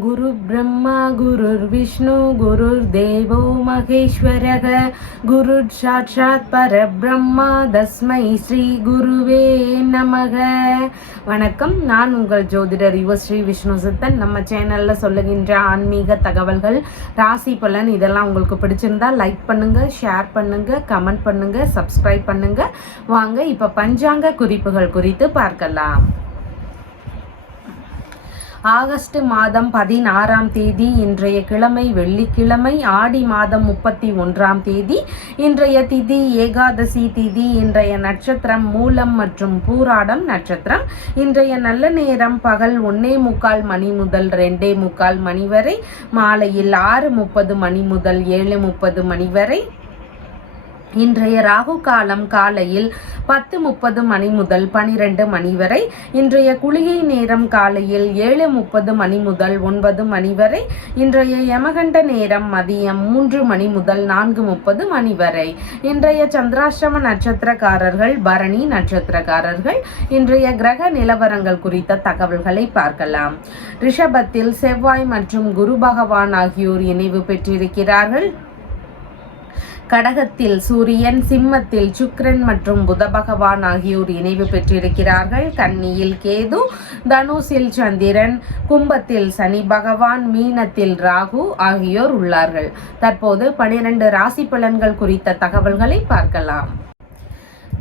குரு பிரம்மா குருர் விஷ்ணு குருர் தேவோ மகேஸ்வரக குரு சாட்சாத் பரபிரம்மா தஸ்மை ஸ்ரீ குருவே நமக. வணக்கம், நான் உங்கள் ஜோதிடர் யுவஸ்ரீ விஷ்ணு சித்தன். நம்ம சேனல்ல சொல்லுகின்ற ஆன்மீக தகவல்கள், ராசி பலன் இதெல்லாம் உங்களுக்கு பிடிச்சிருந்தா லைக் பண்ணுங்க, ஷேர் பண்ணுங்க, கமெண்ட் பண்ணுங்க, சப்ஸ்கிரைப் பண்ணுங்க. வாங்க இப்ப பஞ்சாங்க குறிப்புகள் குறித்து பார்க்கலாம். ஆகஸ்ட் மாதம் 16ஆம் தேதி இன்றைய கிழமை வெள்ளிக்கிழமை, ஆடி மாதம் 31ஆம் தேதி இன்றைய திதி ஏகாதசி திதி. இன்றைய நட்சத்திரம் மூலம் மற்றும் பூராடம் நட்சத்திரம். இன்றைய நல்ல நேரம் பகல் 1:45 மணி முதல் 2:45 மணி வரை, மாலையில் 6:30 மணி முதல் 7:30 மணி வரை. இன்றைய ராகு காலம் காலையில் 10:30 மணி முதல் 12 மணி வரை. இன்றைய குளிகை நேரம் காலையில் 7:30 மணி முதல் 9 மணி வரை. இன்றைய யமகண்ட நேரம் மதியம் 3 மணி முதல் 4:30 மணி வரை. இன்றைய சந்திராஷ்டம நட்சத்திரக்காரர்கள் பரணி நட்சத்திரக்காரர்கள். இன்றைய கிரக நிலவரங்கள் குறித்த தகவல்களை பார்க்கலாம். ரிஷபத்தில் செவ்வாய் மற்றும் குரு பகவான் ஆகியோர் இணைவு பெற்றிருக்கிறார்கள். கடகத்தில் சூரியன், சிம்மத்தில் சுக்கிரன் மற்றும் புத பகவான் ஆகியோர் இணைவு பெற்றிருக்கிறார்கள். கன்னியில் கேது, தனுசில் சந்திரன், கும்பத்தில் சனி பகவான், மீனத்தில் ராகு ஆகியோர் உள்ளார்கள். தற்போது 12 ராசி பலன்கள் குறித்த தகவல்களை பார்க்கலாம்.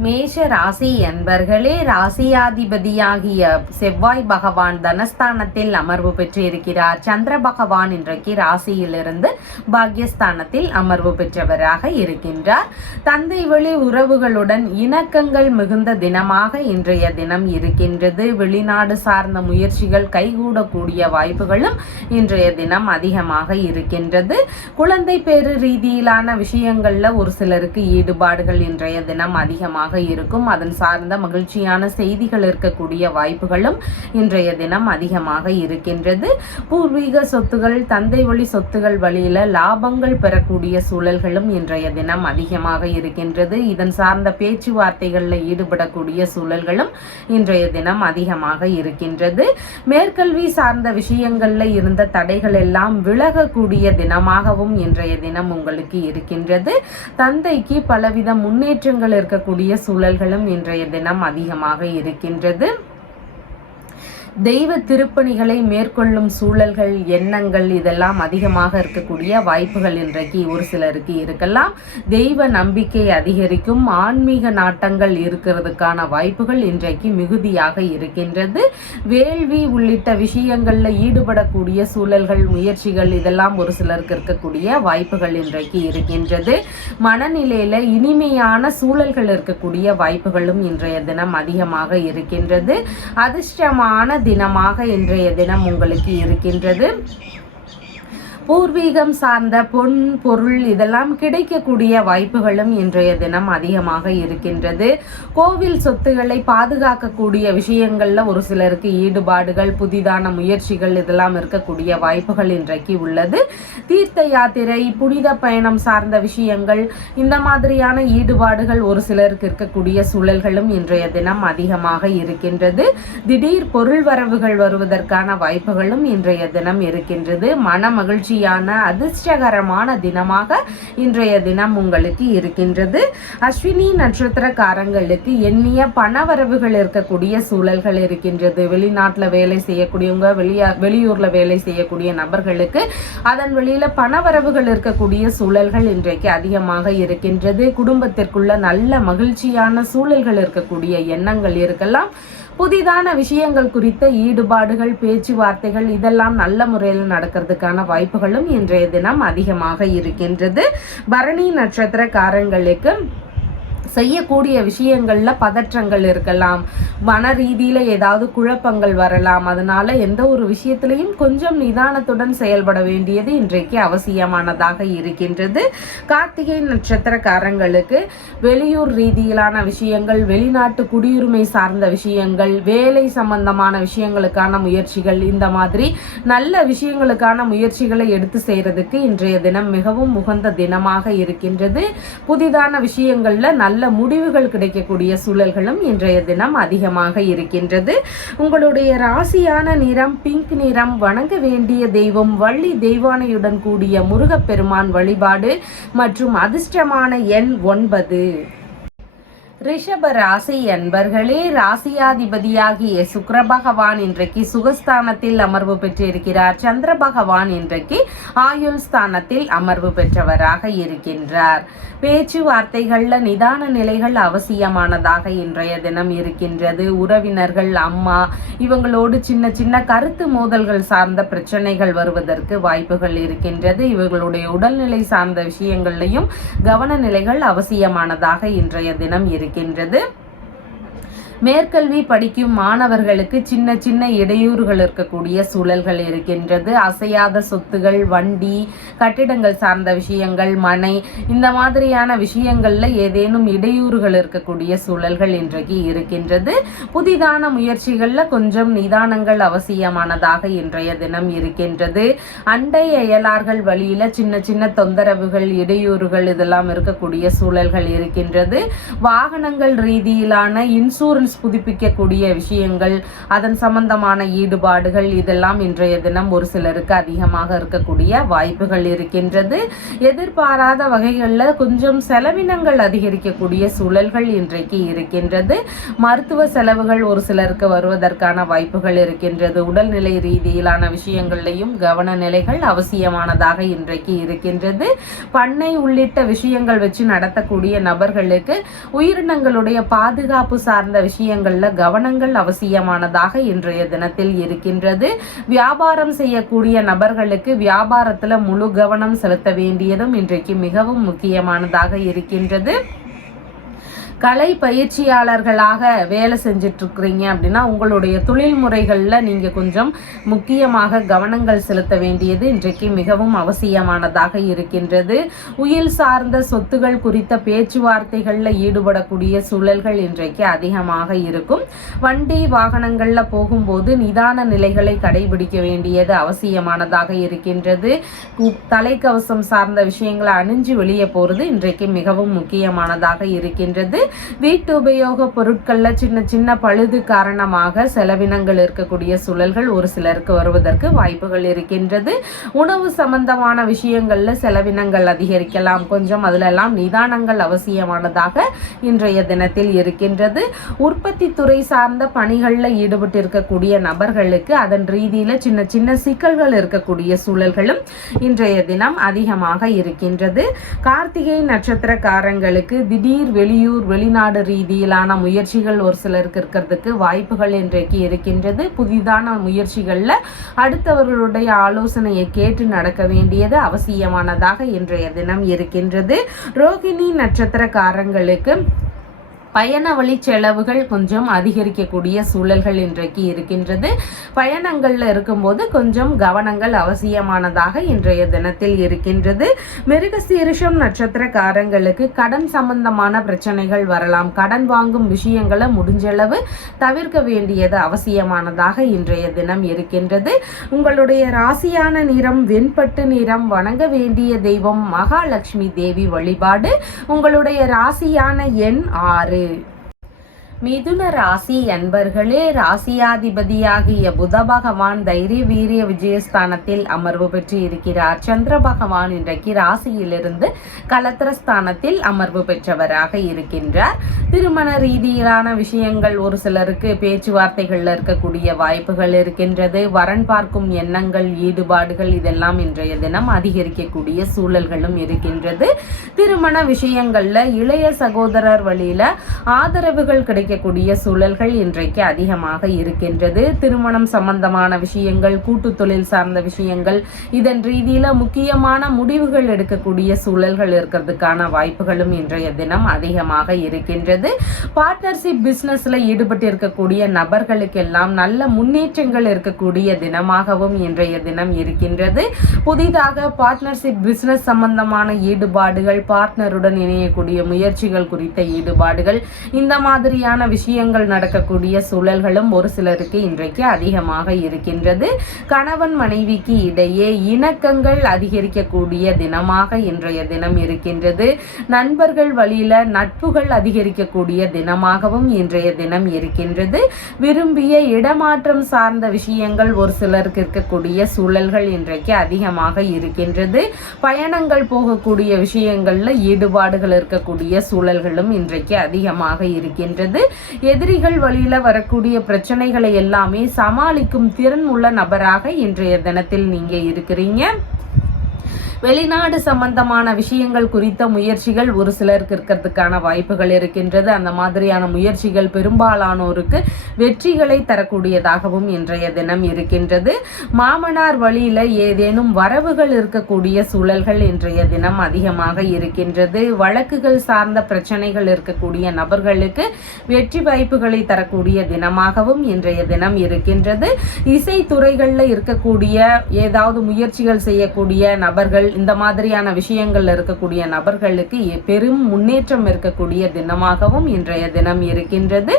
மேஷ ராசி என்பர்களே, ராசியாதிபதியாகிய செவ்வாய் பகவான் தனஸ்தானத்தில் அமர்வு பெற்று இருக்கிறார். சந்திர பகவான் இன்றைக்கு ராசியிலிருந்து பாக்யஸ்தானத்தில் அமர்வு பெற்றவராக இருக்கின்றார். தந்தை வழி உறவுகளுடன் இணக்கங்கள் மிகுந்த தினமாக இன்றைய தினம் இருக்கின்றது. வெளிநாடு சார்ந்த முயற்சிகள் கைகூடக்கூடிய வாய்ப்புகளும் இன்றைய தினம் அதிகமாக இருக்கின்றது. குழந்தை பேரு ரீதியிலான விஷயங்கள்ல ஒரு சிலருக்கு ஈடுபாடுகள் இன்றைய தினம் அதிகமாக இருக்கும். அதன் சார்ந்த மகிழ்ச்சியான செய்திகள் இருக்கக்கூடிய வாய்ப்புகளும் இன்றைய தினம் அதிகமாக இருக்கின்றது. பூர்வீக சொத்துகள், தந்தை வழி சொத்துகள் வழியில லாபங்கள் பெறக்கூடிய சூழல்களும் இன்றைய தினம் அதிகமாக இருக்கின்றது. இதன் சார்ந்த பேச்சுவார்த்தைகளில் ஈடுபடக்கூடிய சூழல்களும் இன்றைய தினம் அதிகமாக இருக்கின்றது. மேற்கல்வி சார்ந்த விஷயங்கள்ல இருந்த தடைகள் எல்லாம் விலகக்கூடிய தினமாகவும் இன்றைய தினம் உங்களுக்கு இருக்கின்றது. தந்தைக்கு பலவித முன்னேற்றங்கள் இருக்கக்கூடிய சூழல்களும் இன்றைய தினம் அதிகமாக இருக்கின்றது. தெய்வ திருப்பணிகளை மேற்கொள்ளும் சூழல்கள், எண்ணங்கள் இதெல்லாம் அதிகமாக இருக்கக்கூடிய வாய்ப்புகள் இன்றைக்கு ஒரு சிலருக்கு இருக்கலாம். தெய்வ நம்பிக்கை அதிகரிக்கும். ஆன்மீக நாட்டங்கள் இருக்கிறதுக்கான வாய்ப்புகள் இன்றைக்கு மிகுதியாக இருக்கின்றது. வேள்வி உள்ளிட்ட விஷயங்கள்ல ஈடுபடக்கூடிய சூழல்கள், முயற்சிகள் இதெல்லாம் ஒரு சிலருக்கு இருக்கக்கூடிய வாய்ப்புகள் இன்றைக்கு இருக்கின்றது. மனநிலையில இனிமையான சூழல்கள் இருக்கக்கூடிய வாய்ப்புகளும் இன்றைய தினம் அதிகமாக இருக்கின்றது. அதிர்ஷ்டமான தினமாக இன்றைய தினம் உங்களுக்கு இருக்கின்றது. பூர்வீகம் சார்ந்த பொன் பொருள் இதெல்லாம் கிடைக்கக்கூடிய வாய்ப்புகளும் இன்றைய தினம் அதிகமாக இருக்கின்றது. கோவில் சொத்துக்களை பாதுகாக்கக்கூடிய விஷயங்கள்ல ஒரு சிலருக்கு ஈடுபாடுகள், புதிதான முயற்சிகள் இதெல்லாம் இருக்கக்கூடிய வாய்ப்புகள் இன்றைக்கு உள்ளது. தீர்த்த யாத்திரை, புனித பயணம் சார்ந்த விஷயங்கள் இந்த மாதிரியான ஈடுபாடுகள் ஒரு சிலருக்கு இருக்கக்கூடிய சூழல்களும் இன்றைய தினம் அதிகமாக இருக்கின்றது. திடீர் பொருள் வரவுகள் வருவதற்கான வாய்ப்புகளும் இன்றைய தினம் இருக்கின்றது. மன மகிழ்ச்சி அதிர்ஷ்டகரமான தினமாக இன்றைய தினம் உங்களுக்கு இருக்கின்றது. அஸ்வினி நட்சத்திரக்காரங்களுக்கு எண்ணிய பணவரவுகள் இருக்கக்கூடிய சூழல்கள் இருக்கின்றது. வெளிநாட்டுல வேலை செய்யக்கூடியவங்க, வெளியூர்ல வேலை செய்யக்கூடிய நபர்களுக்கு அதன் வெளியில பணவரவுகள் இருக்கக்கூடிய சூழல்கள் இன்றைக்கு அதிகமாக இருக்கின்றது. குடும்பத்திற்குள்ள நல்ல மகிழ்ச்சியான சூழல்கள் இருக்கக்கூடிய எண்ணங்கள் இருக்கலாம். புதிதான விஷயங்கள் குறித்த ஈடுபாடுகள், பேச்சுவார்த்தைகள் இதெல்லாம் நல்ல முறையில் நடக்கிறதுக்கான வாய்ப்புகளும் இன்றைய தினம் அதிகமாக இருக்கின்றது. பரணி நட்சத்திரக்காரங்களுக்கு செய்யக்கூடிய விஷயங்கள்ல பதற்றங்கள் இருக்கலாம். மன ரீதியில ஏதாவது குழப்பங்கள் வரலாம். அதனால எந்த ஒரு விஷயத்திலையும் கொஞ்சம் நிதானத்துடன் செயல்பட வேண்டியது இன்றைக்கு அவசியமானதாக இருக்கின்றது. கார்த்திகை நட்சத்திரக்காரங்களுக்கு வெளியூர் ரீதியிலான விஷயங்கள், வெளிநாட்டு குடியுரிமை சார்ந்த விஷயங்கள், வேலை சம்பந்தமான விஷயங்களுக்கான முயற்சிகள் இந்த மாதிரி நல்ல விஷயங்களுக்கான முயற்சிகளை எடுத்து செய்யறதுக்கு இன்றைய தினம் மிகவும் உகந்த தினமாக இருக்கின்றது. புதிதான விஷயங்கள்ல நல்ல நல்ல முடிவுகள் கிடைக்கக்கூடிய சூழல்களும் இன்றைய தினம் அதிகமாக இருக்கின்றது. உங்களுடைய ராசியான நிறம் பிங்க் நிறம். வணங்க வேண்டிய தெய்வம் வள்ளி தெய்வானையுடன் கூடிய முருகப்பெருமான் வழிபாடு மற்றும் அதிர்ஷ்டமான எண் 9. ரிஷப ராசி அன்பர்களே, ராசியாதிபதியாகிய சுக்கிர பகவான் இன்றைக்கு சுகஸ்தானத்தில் அமர்வு பெற்றிருக்கிறார். சந்திர பகவான் இன்றைக்கு ஆயுள் ஸ்தானத்தில் அமர்வு பெற்றவராக இருக்கின்றார். பேச்சுவார்த்தைகள்ல நிதான நிலைகள் அவசியமானதாக இன்றைய தினம் இருக்கின்றது. உறவினர்கள், அம்மா இவங்களோடு சின்ன சின்ன கருத்து மோதல்கள் சார்ந்த பிரச்சனைகள் வருவதற்கு வாய்ப்புகள் இருக்கின்றது. இவர்களுடைய உடல்நிலை சார்ந்த விஷயங்கள்லையும் கவன நிலைகள் அவசியமானதாக இன்றைய தினம் இருக்கின்றது. மேற்கல்வி படிக்கும் மாணவர்களுக்கு சின்ன சின்ன இடையூறுகள் இருக்கக்கூடிய சூழல்கள் இருக்கின்றது. அசையாத சொத்துகள், வண்டி, கட்டிடங்கள் சார்ந்த விஷயங்கள், மனை இந்த மாதிரியான விஷயங்கள்ல ஏதேனும் இடையூறுகள் இருக்கக்கூடிய சூழல்கள் இன்றைக்கு இருக்கின்றது. புதிதான முயற்சிகள்ல கொஞ்சம் நிதானங்கள் அவசியமானதாக இன்றைய தினம் இருக்கின்றது. அண்டை அயலார்கள் வழியில சின்ன சின்ன தொந்தரவுகள், இடையூறுகள் இதெல்லாம் இருக்கக்கூடிய சூழல்கள் இருக்கின்றது. வாகனங்கள் ரீதியிலான இன்சூரன்ஸ் புதுப்பிக்கக்கூடிய விஷயங்கள், அதன் சம்பந்தமான ஈடுபாடுகள் இதெல்லாம் இன்றைய தினம் ஒரு சிலருக்கு அதிகமாக இருக்கக்கூடிய வாய்ப்புகள் இருக்கின்றது. எதிர்பாராத வகைகளில் கொஞ்சம் செலவினங்கள் அதிகரிக்கக்கூடிய சூழல்கள் இன்றைக்கு இருக்கின்றது. மருத்துவ செலவுகள் ஒரு சிலருக்கு வருவதற்கான வாய்ப்புகள் இருக்கின்றது. உடல்நிலை ரீதியிலான விஷயங்கள்லையும் கவன நிலைகள் அவசியமானதாக இன்றைக்கு இருக்கின்றது. பண்ணை உள்ளிட்ட விஷயங்கள் வச்சு நடத்தக்கூடிய நபர்களுக்கு உயிரினங்களுடைய பாதுகாப்பு சார்ந்த விஷயங்கள்ல கவனங்கள் அவசியமானதாக இன்றைய தினத்தில் இருக்கின்றது. வியாபாரம் செய்யக்கூடிய நபர்களுக்கு வியாபாரத்துல முழு கவனம் செலுத்த வேண்டியதும் இன்றைக்கு மிகவும் முக்கியமானதாக இருக்கின்றது. கலை பயிற்சியாளர்களாக வேலை செஞ்சுட்டு இருக்கிறீங்க அப்படின்னா உங்களுடைய தொழில் முறைகளில் நீங்கள் கொஞ்சம் முக்கியமாக கவனங்கள் செலுத்த வேண்டியது இன்றைக்கு மிகவும் அவசியமானதாக இருக்கின்றது. உயில் சார்ந்த சொத்துகள் குறித்த பேச்சுவார்த்தைகளில் ஈடுபடக்கூடிய சூழல்கள் இன்றைக்கு அதிகமாக இருக்கும். வண்டி வாகனங்களில் போகும்போது நிதான நிலைகளை கடைபிடிக்க வேண்டியது அவசியமானதாக இருக்கின்றது. தலைக்கவசம் சார்ந்த விஷயங்களை அணிஞ்சு வெளியே போகிறது இன்றைக்கு மிகவும் முக்கியமானதாக இருக்கின்றது. வீட்டு உபயோக பொருட்கள்ல சின்ன சின்ன பழுது காரணமாக செலவினங்கள் இருக்கக்கூடிய சூழல்கள் ஒரு சிலருக்கு வருவதற்கு வாய்ப்புகள் இருக்கின்றது. உணவு சம்பந்தமான விஷயங்கள்ல செலவினங்கள் அதிகரிக்கலாம். கொஞ்சம் அதுல எல்லாம் நிதானங்கள் அவசியமானதாக இன்றைய தினத்தில் இருக்கின்றது. உற்பத்தி துறை சார்ந்த பணிகள்ல ஈடுபட்டு இருக்கக்கூடிய நபர்களுக்கு அதன் ரீதியில சின்ன சின்ன சிக்கல்கள் இருக்கக்கூடிய சூழல்களும் இன்றைய தினம் அதிகமாக இருக்கின்றது. கார்த்திகை நட்சத்திரக்காரங்களுக்கு திடீர் வெளியூர் வெளிநாடு ரீதியிலான முயற்சிகள் ஒரு சிலருக்கு இருக்கிறதுக்கு வாய்ப்புகள் இன்றைக்கு இருக்கின்றது. புதிதான முயற்சிகள்ல அடுத்தவர்களுடைய ஆலோசனையை கேட்டு நடக்க வேண்டியது அவசியமானதாக இன்றைய தினம் இருக்கின்றது. ரோகிணி நட்சத்திரக்காரங்களுக்கு பயண வழி செலவுகள் கொஞ்சம் அதிகரிக்கக்கூடிய சூழல்கள் இன்றைக்கு இருக்கின்றது. பயணங்கள்ல இருக்கும்போது கொஞ்சம் கவனங்கள் அவசியமானதாக இன்றைய தினத்தில் இருக்கின்றது. மிருகசீரிஷம் நட்சத்திரக்காரங்களுக்கு கடன் சம்பந்தமான பிரச்சனைகள் வரலாம். கடன் வாங்கும் விஷயங்களை முடிஞ்சளவு தவிர்க்க வேண்டியது அவசியமானதாக இன்றைய தினம் இருக்கின்றது. உங்களுடைய ராசியான நிறம் வெண்பட்டு நிறம். வணங்க வேண்டிய தெய்வம் மகாலட்சுமி தேவி வழிபாடு. உங்களுடைய ராசியான எண் 6. மிதுன ராசி அன்பர்களே, ராசியாதிபதியாகிய புத பகவான் தைரிய வீரிய விஜயஸ்தானத்தில் அமர்வு பெற்று இருக்கிறார். சந்திர பகவான் இன்றைக்கு ராசியிலிருந்து கலத்திரஸ்தானத்தில் அமர்வு பெற்றவராக இருக்கின்றார். திருமண ரீதியிலான விஷயங்கள் ஒரு சிலருக்கு பேச்சுவார்த்தைகள்ல இருக்கக்கூடிய வாய்ப்புகள் இருக்கின்றது. வரன் பார்க்கும் எண்ணங்கள், ஈடுபாடுகள் இதெல்லாம் இன்றைய தினம் அதிகரிக்கக்கூடிய சூழல்களும் இருக்கின்றது. திருமண விஷயங்கள்ல இளைய சகோதரர் வழியில ஆதரவுகள் கிடைக்கக்கூடிய சூழல்கள் இன்றைக்கு அதிகமாக இருக்கின்றது. திருமணம் சம்பந்தமான விஷயங்கள், கூட்டு தொழில் சார்ந்த விஷயங்கள் இதன் ரீதியில முக்கியமான முடிவுகள் எடுக்கக்கூடிய சூழல்கள் இருக்கிறதுக்கான வாய்ப்புகளும் இன்றைய தினம் அதிகமாக இருக்கின்றது. பார்ட்னர்ஷிப் பிசினஸ்ல ஈடுபட்டு இருக்கக்கூடிய நபர்களுக்கெல்லாம் நல்ல முன்னேற்றங்கள் இருக்கக்கூடிய தினமாகவும் இன்றைய தினம் இருக்கின்றது. புதிதாக பார்ட்னர்ஷிப் பிசினஸ் சம்பந்தமான ஈடுபாடுகள், பார்ட்னருடன் இணையக்கூடிய முயற்சிகள் குறித்த ஈடுபாடுகள் இந்த மாதிரியான சம்பந்தமான விஷயங்கள் நடக்கக்கூடிய சூழல்களும் ஒரு சிலருக்கு இன்றைக்கு அதிகமாக இருக்கின்றது. கணவன் மனைவிக்கு இடையே இணக்கங்கள் அதிகரிக்கக்கூடிய தினமாக இன்றைய தினம் இருக்கின்றது. நண்பர்கள் வழியில நட்புகள் அதிகரிக்கக்கூடிய தினமாகவும் இன்றைய தினம் இருக்கின்றது. விரும்பிய இடமாற்றம் சார்ந்த விஷயங்கள் ஒரு சிலருக்கு இருக்கக்கூடிய சூழல்கள் இன்றைக்கு அதிகமாக இருக்கின்றது. பயணங்கள் போகக்கூடிய விஷயங்கள்ல ஈடுபாடுகள் இருக்கக்கூடிய சூழல்களும் இன்றைக்கு அதிகமாக இருக்கின்றது. எதிரிகள் வழியில வரக்கூடிய பிரச்சனைகளை எல்லாமே சமாளிக்கும் திறன் உள்ள நபராக இன்றைய தினத்தில் நீங்க இருக்கிறீங்க. வெளிநாடு சம்பந்தமான விஷயங்கள் குறித்த முயற்சிகள் ஒரு சிலருக்கு இருக்கிறதுக்கான வாய்ப்புகள் இருக்கின்றது. அந்த மாதிரியான முயற்சிகள் பெரும்பாலானோருக்கு வெற்றிகளை தரக்கூடியதாகவும் இன்றைய தினம் இருக்கின்றது. மாமனார் வழியில ஏதேனும் வரவுகள் இருக்கக்கூடிய சூழல்கள் இன்றைய தினம் அதிகமாக இருக்கின்றது. வழக்குகள் சார்ந்த பிரச்சனைகள் இருக்கக்கூடிய நபர்களுக்கு வெற்றி வாய்ப்புகளை தரக்கூடிய தினமாகவும் இன்றைய தினம் இருக்கின்றது. இசைத்துறைகள்ல இருக்கக்கூடிய ஏதாவது முயற்சிகள் செய்யக்கூடிய நபர்கள், இந்த மாதிரியான விஷயங்கள்ல இருக்கக்கூடிய நபர்களுக்கு பெரும் முன்னேற்றம் இருக்கக்கூடிய தினமாகவும் இன்றைய தினம் இருக்கின்றது.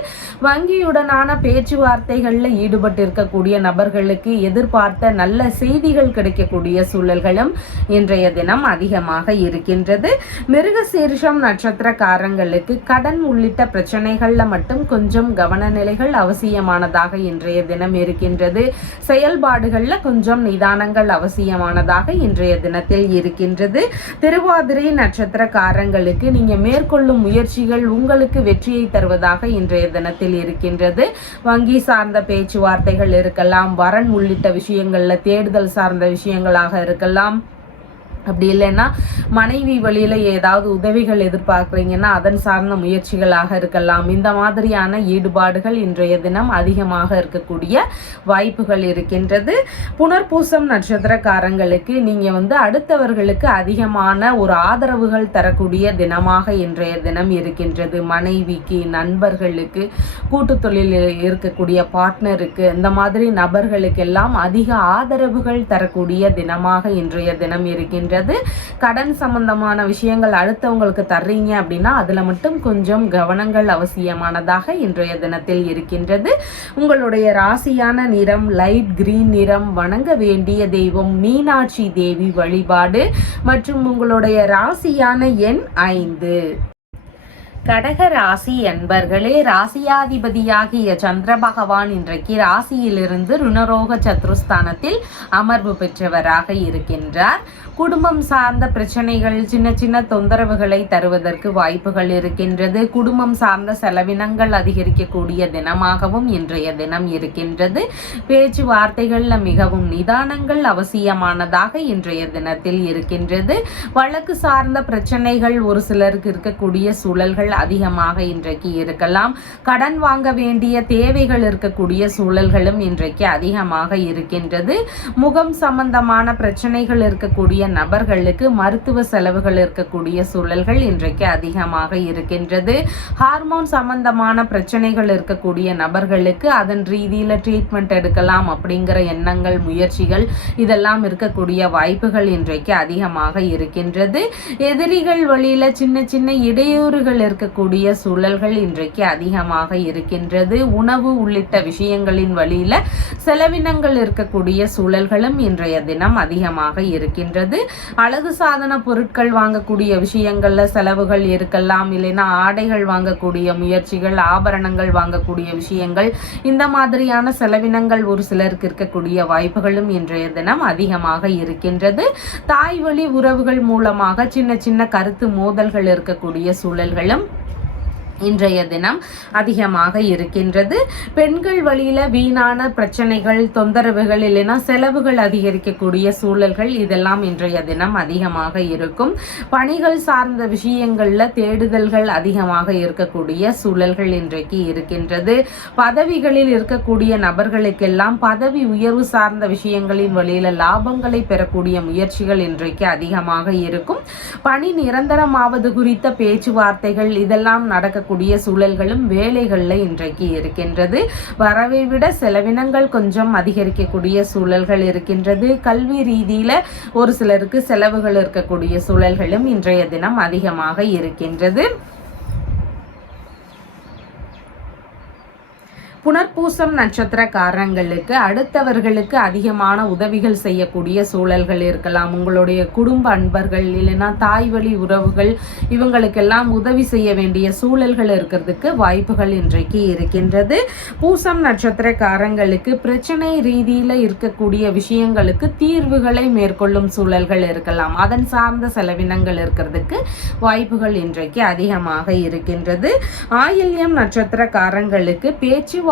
வங்கியுடனான பேச்சுவார்த்தைகள்ல ஈடுபட்டு இருக்கக்கூடிய நபர்களுக்கு எதிர்பார்த்த நல்ல செய்திகள் கிடைக்கக்கூடிய சூழல்களும் இன்றைய தினம் அதிகமாக இருக்கின்றது. மிருகசீரிஷம் நட்சத்திரக்காரங்களுக்கு கடன் உள்ளிட்ட பிரச்சனைகள்ல மட்டும் கொஞ்சம் கவனநிலைகள் அவசியமானதாக இன்றைய தினம் இருக்கின்றது. செயல்பாடுகள்ல கொஞ்சம் நிதானங்கள் அவசியமானதாக இன்றைய தினத்தில் இருக்கின்றது. திருவாதிரை நட்சத்திரக்காரங்களுக்கு நீங்க மேற்கொள்ளும் முயற்சிகள் உங்களுக்கு வெற்றியை தருவதாக இன்றைய தினத்தில் இருக்கின்றது. வங்கி சார்ந்த பேச்சுவார்த்தைகள் இருக்கலாம், வரன் உள்ளிட்ட விஷயங்கள்ல தேடுதல் சார்ந்த விஷயங்களாக இருக்கலாம். அப்படி இல்லைன்னா மனைவி வழியில ஏதாவது உதவிகள் எதிர்பார்க்குறீங்கன்னா அதன் சார்ந்த முயற்சிகளாக இருக்கலாம். இந்த மாதிரியான ஈடுபாடுகள் இன்றைய தினம் அதிகமாக இருக்கக்கூடிய வாய்ப்புகள் இருக்கின்றது. புனர்பூசம் நட்சத்திரக்காரங்களுக்கு நீங்க அடுத்தவர்களுக்கு அதிகமான ஒரு ஆதரவுகள் தரக்கூடிய தினமாக இன்றைய தினம் இருக்கின்றது. மனைவிக்கு, நண்பர்களுக்கு, கூட்டு தொழிலில் இருக்கக்கூடிய பார்ட்னருக்கு, இந்த மாதிரி நபர்களுக்கெல்லாம் அதிக ஆதரவுகள் தரக்கூடிய தினமாக இன்றைய தினம் இருக்கின்றது. கடன் சம்பந்தமான விஷயங்கள் அடுத்தவங்களுக்கு தர்றீங்க அப்படின்னா அதுல மட்டும் கொஞ்சம் கவனங்கள் அவசியமானதாக இன்றைய தினத்தில் இருக்கின்றது. உங்களுடைய ராசியான நிறம் லைட் கிரீன் நிறம். வணங்க வேண்டிய தெய்வம் மீனாட்சி தேவி வழிபாடு மற்றும் உங்களுடைய ராசியான எண் 5. கடக ராசி என்பர்களே, ராசியாதிபதியாகிய சந்திர பகவான் இன்றைக்கு ராசியிலிருந்து ருணரோக சத்ருஸ்தானத்தில் அமர்வு பெற்றவராக இருக்கின்றார். குடும்பம் சார்ந்த பிரச்சனைகள், சின்ன சின்ன தொந்தரவுகளை தருவதற்கு வாய்ப்புகள் இருக்கின்றது. குடும்பம் சார்ந்த செலவினங்கள் அதிகரிக்கக்கூடிய தினமாகவும் இன்றைய தினம் இருக்கின்றது. பேச்சுவார்த்தைகள்ல மிகவும் நிதானங்கள் அவசியமானதாக இன்றைய தினத்தில் இருக்கின்றது. வழக்கு சார்ந்த பிரச்சனைகள் ஒரு சிலருக்கு இருக்கக்கூடிய சூழல்கள் அதிகமாக இன்றைக்கு இருக்கலாம். கடன் வாங்க வேண்டிய தேவைகள் இருக்கக்கூடிய சூழல்களும் இன்றைக்கு அதிகமாக இருக்கின்றது. முகம் சம்பந்தமான பிரச்சனைகள் இருக்கக்கூடிய நபர்களுக்கு மருத்துவ செலவுகள் இருக்கக்கூடிய சூழல்கள் இன்றைக்கு அதிகமாக இருக்கின்றது. ஹார்மோன் சம்பந்தமான பிரச்சனைகள் இருக்கக்கூடிய நபர்களுக்கு அதன் ரீதியில ட்ரீட்மெண்ட் எடுக்கலாம் அப்படிங்கிற எண்ணங்கள், முயற்சிகள் இதெல்லாம் இருக்கக்கூடிய வாய்ப்புகள் இன்றைக்கு அதிகமாக இருக்கின்றது. எதிரிகள் வழியில சின்ன சின்ன இடையூறுகள் இருக்கக்கூடிய சூழல்கள் இன்றைக்கு அதிகமாக இருக்கின்றது. உணவு உள்ளிட்ட விஷயங்களின் வழியில செலவினங்கள் இருக்கக்கூடிய சூழல்களும் இன்றைய தினம் அதிகமாக இருக்கின்றது. அழகு சாதன பொருட்கள் வாங்கக்கூடிய விஷயங்கள்ல செலவுகள் இருக்கலாம். இல்லைன்னா ஆடைகள் வாங்கக்கூடிய முயற்சிகள், ஆபரணங்கள் வாங்கக்கூடிய விஷயங்கள், இந்த மாதிரியான செலவினங்கள் ஒரு சிலருக்கு இருக்கக்கூடிய வாய்ப்புகளும் இன்றைய தினம் அதிகமாக இருக்கின்றது. தாய் வழி உறவுகள் மூலமாக சின்ன சின்ன கருத்து மோதல்கள் இருக்கக்கூடிய சூழல்களும் இன்றைய தினம் அதிகமாக இருக்கின்றது. பெண்கள் வழியில வீணான பிரச்சனைகள், தொந்தரவுகள், இல்லைன்னா செலவுகள் அதிகரிக்கக்கூடிய சூழல்கள் இதெல்லாம் இன்றைய தினம் அதிகமாக இருக்கும். பணிகள் சார்ந்த விஷயங்கள்ல தேடுதல்கள் அதிகமாக இருக்கக்கூடிய சூழல்கள் இன்றைக்கு இருக்கின்றது. பதவிகளில் இருக்கக்கூடிய நபர்களுக்கெல்லாம் பதவி உயர்வு சார்ந்த விஷயங்களின் வழியில லாபங்களை பெறக்கூடிய முயற்சிகள் இன்றைக்கு அதிகமாக இருக்கும். பணி நிரந்தரமாவது குறித்த பேச்சுவார்த்தைகள் இதெல்லாம் நடக்கக்கூடிய சூழல்களும் வேலைகள்ல இன்றைக்கு இருக்கின்றது. வரவை விட செலவினங்கள் கொஞ்சம் அதிகரிக்கக்கூடிய சூழல்கள் இருக்கின்றது. கல்வி ரீதியில ஒரு சிலருக்கு செலவுகள் இருக்கக்கூடிய சூழல்களும் இன்றைய தினம் அதிகமாக இருக்கின்றது. புனர்பூசம் நட்சத்திரக்காரங்களுக்கு அடுத்தவர்களுக்கு அதிகமான உதவிகள் செய்யக்கூடிய சூழல்கள் இருக்கலாம். உங்களுடைய குடும்ப அன்பர்கள் இல்லைன்னா தாய் வழி உறவுகள் இவங்களுக்கெல்லாம் உதவி செய்ய வேண்டிய சூழல்கள் இருக்கிறதுக்கு வாய்ப்புகள் இன்றைக்கு இருக்கின்றது. பூசம் நட்சத்திரக்காரங்களுக்கு பிரச்சனை ரீதியில இருக்கக்கூடிய விஷயங்களுக்கு தீர்வுகளை மேற்கொள்ளும் சூழல்கள் இருக்கலாம். அதன் சார்ந்த செலவினங்கள் இருக்கிறதுக்கு வாய்ப்புகள் இன்றைக்கு அதிகமாக இருக்கின்றது. ஆயில்யம் நட்சத்திரக்காரங்களுக்கு பேச்சுவார்த்தைகள்ல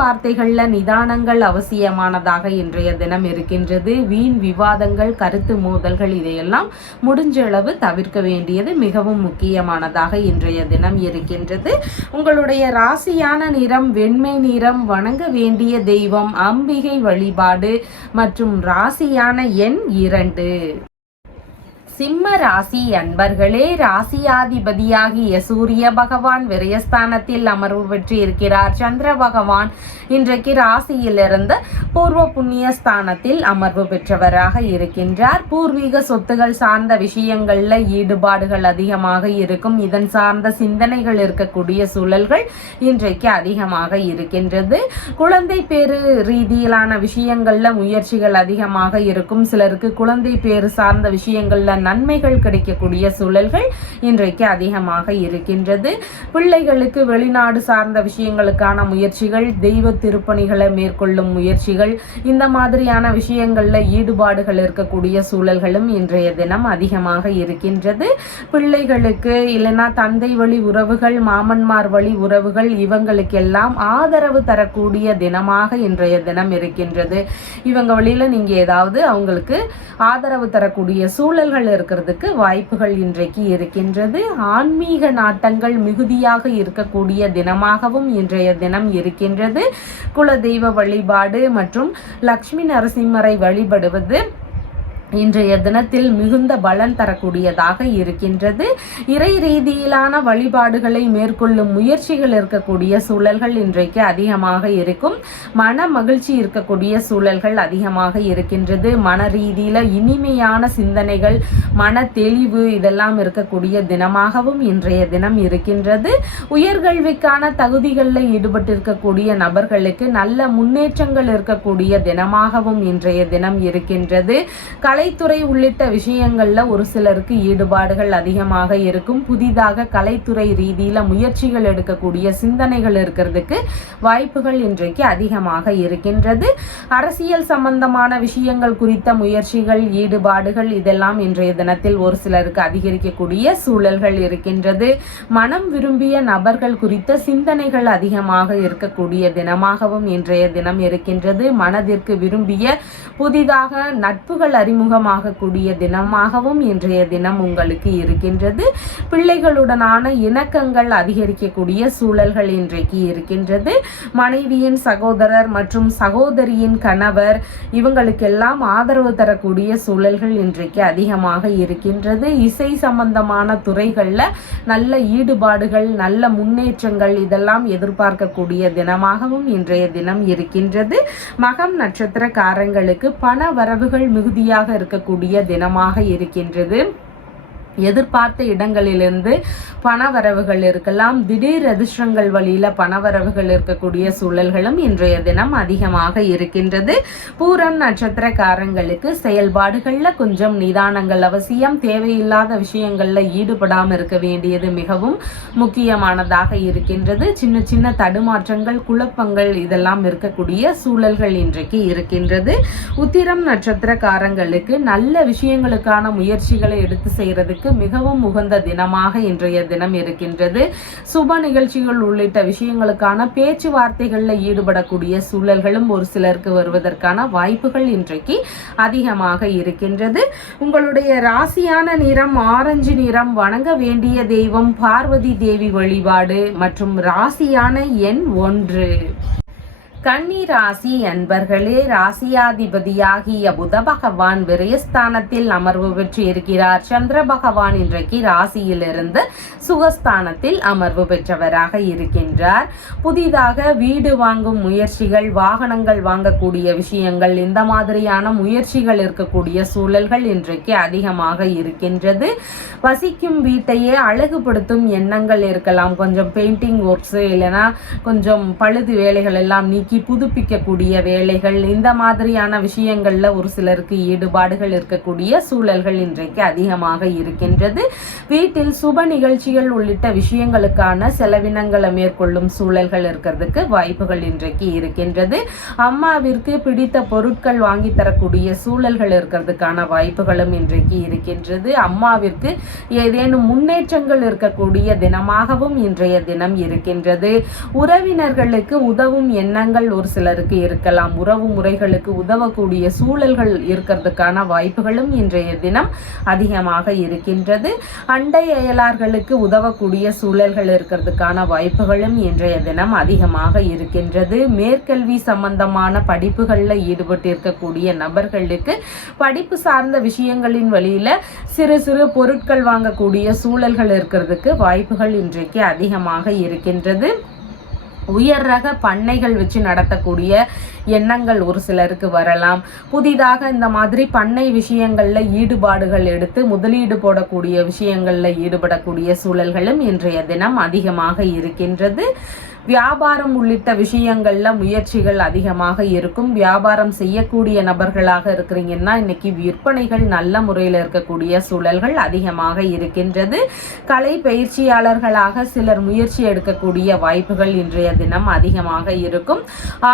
நிதானங்கள் அவசியமானதாக இன்றைய தினம் இருக்கின்றது. வீண் விவாதங்கள், கருத்து மோதல்கள் இதையெல்லாம் முடிஞ்ச அளவு தவிர்க்க வேண்டியது மிகவும் முக்கியமானதாக இன்றைய தினம் இருக்கின்றது. உங்களுடைய ராசியான நிறம் வெண்மை நிறம். வணங்க வேண்டிய தெய்வம் அம்பிகை வழிபாடு மற்றும் ராசியான எண் 2. சிம்ம ராசி அன்பர்களே, ராசியாதிபதியாகிய சூரிய பகவான் விரயஸ்தானத்தில் அமர்வு பெற்று இருக்கிறார். சந்திர பகவான் இன்றைக்கு ராசியிலிருந்து பூர்வ புண்ணிய ஸ்தானத்தில் அமர்வு பெற்றவராக இருக்கின்றார். பூர்வீக சொத்துகள் சார்ந்த விஷயங்கள்ல ஈடுபாடுகள் அதிகமாக இருக்கும். இதன் சார்ந்த சிந்தனைகள் இருக்கக்கூடிய சூழல்கள் இன்றைக்கு அதிகமாக இருக்கின்றது. குழந்தை பேரு ரீதியிலான விஷயங்கள்ல முயற்சிகள் அதிகமாக இருக்கும். சிலருக்கு குழந்தை பேரு சார்ந்த விஷயங்கள்ல நன்மைகள் கிடைக்கக்கூடிய சூழல்கள் இன்றைக்கு அதிகமாக இருக்கின்றது. பிள்ளைகளுக்கு வெளிநாடு சார்ந்த விஷயங்களுக்கான முயற்சிகள், தெய்வ திருப்பணிகளை மேற்கொள்ளும் முயற்சிகள், இந்த மாதிரியான விஷயங்கள்ல ஈடுபாடுகள் இருக்கக்கூடிய சூழல்களும் இன்றைய தினம் அதிகமாக இருக்கின்றது. பிள்ளைகளுக்கு இல்லைன்னா தந்தை வழி உறவுகள், மாமன்மார் வழி உறவுகள் இவங்களுக்கெல்லாம் ஆதரவு தரக்கூடிய தினமாக இன்றைய தினம் இருக்கின்றது. இவங்க வழியில நீங்க ஏதாவது அவங்களுக்கு ஆதரவு தரக்கூடிய சூழல்கள் இருக்கிறதுக்கு வாய்ப்புகள் இன்றைக்கு இருக்கின்றது. ஆன்மீக நாட்டங்கள் மிகுதியாக இருக்கக்கூடிய தினமாகவும் இன்றைய தினம் இருக்கின்றது. குலதெய்வ வழிபாடு மற்றும் லக்ஷ்மி நரசிம்மரை வழிபடுவது இன்றைய தினத்தில் மிகுந்த பலன் தரக்கூடியதாக இருக்கின்றது. இறை ரீதியிலான வழிபாடுகளை மேற்கொள்ளும் முயற்சிகள் இருக்கக்கூடிய சூழல்கள் இன்றைக்கு அதிகமாக இருக்கும். மன மகிழ்ச்சி இருக்கக்கூடிய சூழல்கள் அதிகமாக இருக்கின்றது. மன ரீதியில இனிமையான சிந்தனைகள், மன தெளிவு இதெல்லாம் இருக்கக்கூடிய தினமாகவும் இன்றைய தினம் இருக்கின்றது. உயர்கல்விக்கான தகுதிகளில் ஈடுபட்டிருக்கக்கூடிய நபர்களுக்கு நல்ல முன்னேற்றங்கள் இருக்கக்கூடிய தினமாகவும் இன்றைய தினம் இருக்கின்றது. கலைத்துறை உள்ளிட்ட விஷயங்கள்ல ஒரு சிலருக்கு ஈடுபாடுகள் அதிகமாக இருக்கும். புதிதாக கலைத்துறை ரீதியில முயற்சிகள் எடுக்கக்கூடிய சிந்தனைகள் இருக்கிறதுக்கு வாய்ப்புகள் இன்றைக்கு அதிகமாக இருக்கின்றது. அரசியல் சம்பந்தமான விஷயங்கள் குறித்த முயற்சிகள், ஈடுபாடுகள் இதெல்லாம் இன்றைய தினத்தில் ஒரு சிலருக்கு அதிகரிக்கக்கூடிய சூழல்கள் இருக்கின்றது. மனம் விரும்பிய நபர்கள் குறித்த சிந்தனைகள் அதிகமாக இருக்கக்கூடிய தினமாகவும் இன்றைய தினம் இருக்கின்றது. மனதிற்கு விரும்பிய புதிதாக நட்புகள் அறிமுகமாகக்கூடிய தினமாகவும் இன்றைய தினம் உங்களுக்கு இருக்கின்றது. பிள்ளைகளுடனான இணக்கங்கள் அதிகரிக்கக்கூடிய சூழல்கள் இன்றைக்கு இருக்கின்றது. மனைவியின் சகோதரர் மற்றும் சகோதரியின் கணவர் இவங்களுக்கெல்லாம் ஆதரவு தரக்கூடிய சூழல்கள் இன்றைக்கு அதிகமாக இருக்கின்றது. இசை சம்பந்தமான துறைகள்ல நல்ல ஈடுபாடுகள், நல்ல முன்னேற்றங்கள் இதெல்லாம் எதிர்பார்க்கக்கூடிய தினமாகவும் இன்றைய தினம் இருக்கின்றது. மகம் நட்சத்திரக்காரங்களுக்கு பண வரவுகள் மிகுதியாக இருக்கக்கூடிய தினமாக இருக்கின்றது. எதிர்பார்த்த இடங்களிலிருந்து பணவரவுகள் இருக்கலாம். திடீர் அதிர்ஷ்டங்கள் வழியில பணவரவுகள் இருக்கக்கூடிய சூழல்களும் இன்றைய தினம் அதிகமாக இருக்கின்றது. பூரம் நட்சத்திரக்காரங்களுக்கு செயல்பாடுகள்ல கொஞ்சம் நிதானங்கள் அவசியம். தேவையில்லாத விஷயங்கள்ல ஈடுபடாமல் இருக்க வேண்டியது மிகவும் முக்கியமானதாக இருக்கின்றது. சின்ன சின்ன தடுமாற்றங்கள், குழப்பங்கள் இதெல்லாம் இருக்கக்கூடிய சூழல்கள் இன்றைக்கு இருக்கின்றது. உத்திரம் நட்சத்திரக்காரங்களுக்கு நல்ல விஷயங்களுக்கான முயற்சிகளை எடுத்து செய்யறதுக்கு மிகவும் உகந்த தினமாக இன்றைய தினம் இருக்கின்றது. சுப நிகழ்ச்சிகள் உள்ளிட்ட விஷயங்களுக்கான பேச்சுவார்த்தைகளில் ஈடுபடக்கூடிய சூழல்களும் ஒரு சிலருக்கு வருவதற்கான வாய்ப்புகள் இன்றைக்கு அதிகமாக இருக்கின்றது. உங்களுடைய ராசியான நிறம் ஆரஞ்சு நிறம். வணங்க வேண்டிய தெய்வம் பார்வதி தேவி வழிபாடு மற்றும் ராசியான எண் 1. கன்னி ராசி அன்பர்களே, ராசியாதிபதியாகிய புத பகவான் விரயஸ்தானத்தில் அமர்வு பெற்று இருக்கிறார். சந்திர பகவான் இன்றைக்கு ராசியிலிருந்து சுகஸ்தானத்தில் அமர்வு பெற்றவராக இருக்கின்றார். புதிதாக வீடு வாங்கும் முயற்சிகள், வாகனங்கள் வாங்கக்கூடிய விஷயங்கள், இந்த மாதிரியான முயற்சிகள் இருக்கக்கூடிய சூழல்கள் இன்றைக்கு அதிகமாக இருக்கின்றது. வசிக்கும் வீட்டையே அழகுபடுத்தும் எண்ணங்கள் இருக்கலாம். கொஞ்சம் பெயிண்டிங் ஒர்க்ஸ் இல்லைன்னா கொஞ்சம் பழுது வேலைகள் எல்லாம் நீக்கி நீக்கி புதுப்பிக்கக்கூடிய வேலைகள், இந்த மாதிரியான விஷயங்கள்ல ஒரு சிலருக்கு ஈடுபாடுகள் இருக்கக்கூடிய சூழல்கள் இன்றைக்கு அதிகமாக இருக்கின்றது. வீட்டில் சுப நிகழ்ச்சிகள் உள்ளிட்ட விஷயங்களுக்கான செலவினங்களை மேற்கொள்ளும் சூழல்கள் இருக்கிறதுக்கு வாய்ப்புகள் இன்றைக்கு இருக்கின்றது. அம்மாவிற்கு பிடித்த பொருட்கள் வாங்கி தரக்கூடிய சூழல்கள் இருக்கிறதுக்கான வாய்ப்புகளும் இன்றைக்கு இருக்கின்றது. அம்மாவிற்கு ஏதேனும் முன்னேற்றங்கள் இருக்கக்கூடிய தினமாகவும் இன்றைய தினம் இருக்கின்றது. உறவினர்களுக்கு உதவும் எண்ணங்கள் ஒரு சிலருக்கு இருக்கலாம். உறவு முறைகளுக்கு உதவக்கூடிய சூழல்கள் இருக்கிறதுக்கான வாய்ப்புகளும் இன்றைய தினம் அதிகமாக இருக்கின்றது. அண்டை அயலார்களுக்கு உதவக்கூடிய சூழல்கள் இருக்கிறதுக்கான வாய்ப்புகளும் இன்றைய தினம் அதிகமாக இருக்கின்றது. மேற்கல்வி சம்பந்தமான படிப்புகளில் ஈடுபட்டு இருக்கக்கூடிய நபர்களுக்கு படிப்பு சார்ந்த விஷயங்களின் வழியில சிறு சிறு பொருட்கள் வாங்கக்கூடிய சூழல்கள் இருக்கிறதுக்கு வாய்ப்புகள் இன்றைக்கு அதிகமாக இருக்கின்றது. உயர் ரக பண்ணைகள் வச்சு நடத்தக்கூடிய எண்ணங்கள் ஒரு சிலருக்கு வரலாம். புதிதாக இந்த மாதிரி பண்ணை விஷயங்கள்ல ஈடுபாடுகள் எடுத்து முதலீடு போடக்கூடிய விஷயங்கள்ல ஈடுபடக்கூடிய சூழல்களும் இன்றைய தினம் அதிகமாக இருக்கின்றது. வியாபாரம் உள்ளிட்ட விஷயங்கள்ல முயற்சிகள் அதிகமாக இருக்கும். வியாபாரம் செய்யக்கூடிய நபர்களாக இருக்கிறீங்கன்னா இன்னைக்கு விற்பனைகள் நல்ல முறையில் இருக்கக்கூடிய சூழல்கள் அதிகமாக இருக்கின்றது. கலை பயிற்சியாளர்களாக சிலர் முயற்சி எடுக்கக்கூடிய வாய்ப்புகள் இன்றைய தினம் அதிகமாக இருக்கும்.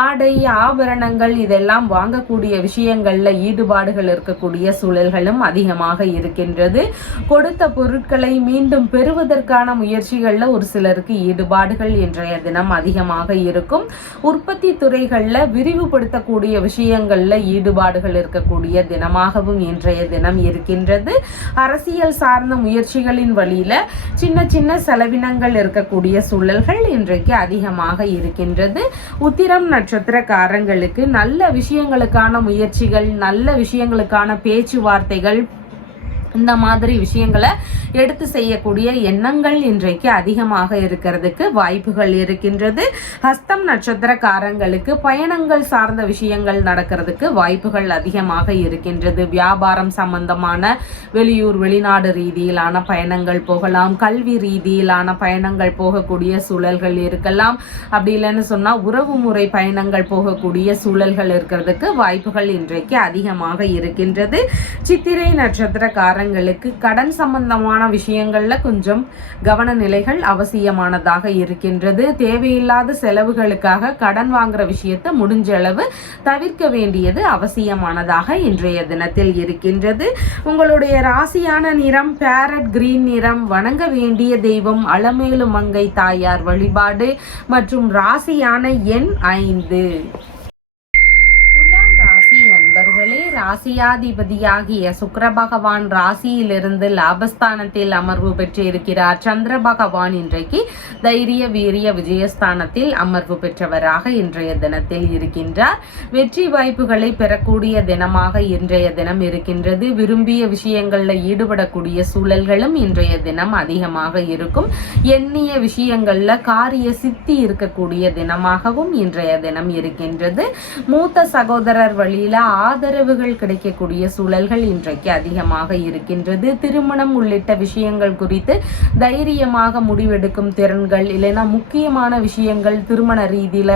ஆடை ஆபரணங்கள் இதெல்லாம் வாங்கக்கூடிய விஷயங்கள்ல ஈடுபாடுகள் இருக்கக்கூடிய சூழல்களும் அதிகமாக இருக்கின்றது. கொடுத்த பொருட்களை மீண்டும் பெறுவதற்கான முயற்சிகள்ல ஒரு சிலருக்கு ஈடுபாடுகள் இன்றைய தினம் அதிகமாக இருக்கும். உற்பத்தி துறைகள்ல விரிவுபடுத்தக்கூடிய விஷயங்கள்ல ஈடுபாடுகள் இருக்கக்கூடிய தினமாகவும் இன்றைய தினம் இருக்கின்றது. அரசியல் சார்ந்த முயற்சிகளின் வழியில சின்ன சின்ன செலவினங்கள் இருக்கக்கூடிய சூழல்கள் இன்றைக்கு அதிகமாக இருக்கின்றது. உத்திரம் நட்சத்திரக்காரங்களுக்கு நல்ல விஷயங்களுக்கான முயற்சிகள், நல்ல விஷயங்களுக்கான பேச்சுவார்த்தைகள், இந்த மாதிரி விஷயங்களை எடுத்து செய்யக்கூடிய எண்ணங்கள் இன்றைக்கு அதிகமாக இருக்கிறதுக்கு வாய்ப்புகள் இருக்கின்றது. ஹஸ்தம் நட்சத்திரக்காரங்களுக்கு பயணங்கள் சார்ந்த விஷயங்கள் நடக்கிறதுக்கு வாய்ப்புகள் அதிகமாக இருக்கின்றது. வியாபாரம் சம்பந்தமான வெளியூர் வெளிநாடு ரீதியிலான பயணங்கள் போகலாம். கல்வி ரீதியிலான பயணங்கள் போகக்கூடிய சூழல்கள் இருக்கலாம். அப்படி இல்லைன்னு சொன்னா உறவு முறை பயணங்கள் போகக்கூடிய சூழல்கள் இருக்கிறதுக்கு வாய்ப்புகள் இன்றைக்கு அதிகமாக இருக்கின்றது. சித்திரை நட்சத்திரக்காரங்களுக்கு கடன் சம்பந்தமான விஷயங்கள்ல கொஞ்சம் கவன நிலைகள் அவசியமானதாக இருக்கின்றது. தேவையில்லாத செலவுகளுக்காக கடன் வாங்குற விஷயத்தை முடிஞ்ச அளவு தவிர்க்க வேண்டியது அவசியமானதாக இன்றைய தினத்தில் இருக்கின்றது. உங்களுடைய ராசியான நிறம் பேரட் கிரீன் நிறம். வணங்க வேண்டிய தெய்வம் அலமேலு மங்கை தாயார் வழிபாடு மற்றும் ராசியான எண் 5. ராசியாதிபதியாகிய சுக்கிர பகவான் ராசியிலிருந்து லாபஸ்தானத்தில் அமர்வு பெற்று இருக்கிறார். சந்திர பகவான் இன்றைக்கு தைரிய வீரிய விஜயஸ்தானத்தில் அமர்வு பெற்றவராக இன்றைய தினத்தில் இருக்கின்றார். வெற்றி வாய்ப்புகளை பெறக்கூடிய தினமாக இன்றைய தினம் இருக்கின்றது. விரும்பிய விஷயங்கள்ல ஈடுபடக்கூடிய சூழல்களும் இன்றைய தினம் அதிகமாக இருக்கும். எண்ணிய விஷயங்கள்ல காரிய சித்தி இருக்கக்கூடிய தினமாகவும் இன்றைய தினம் இருக்கின்றது. மூத்த சகோதரர் வழியில ஆதரவுகள் கிடைக்கக்கூடிய சூழல்கள் இன்றைக்கு அதிகமாக இருக்கின்றது. திருமணம் உள்ளிட்ட விஷயங்கள் குறித்து தைரியமாக முடிவெடுக்கும் திறன்கள், இல்லைன்னா முக்கியமான விஷயங்கள் திருமண ரீதியில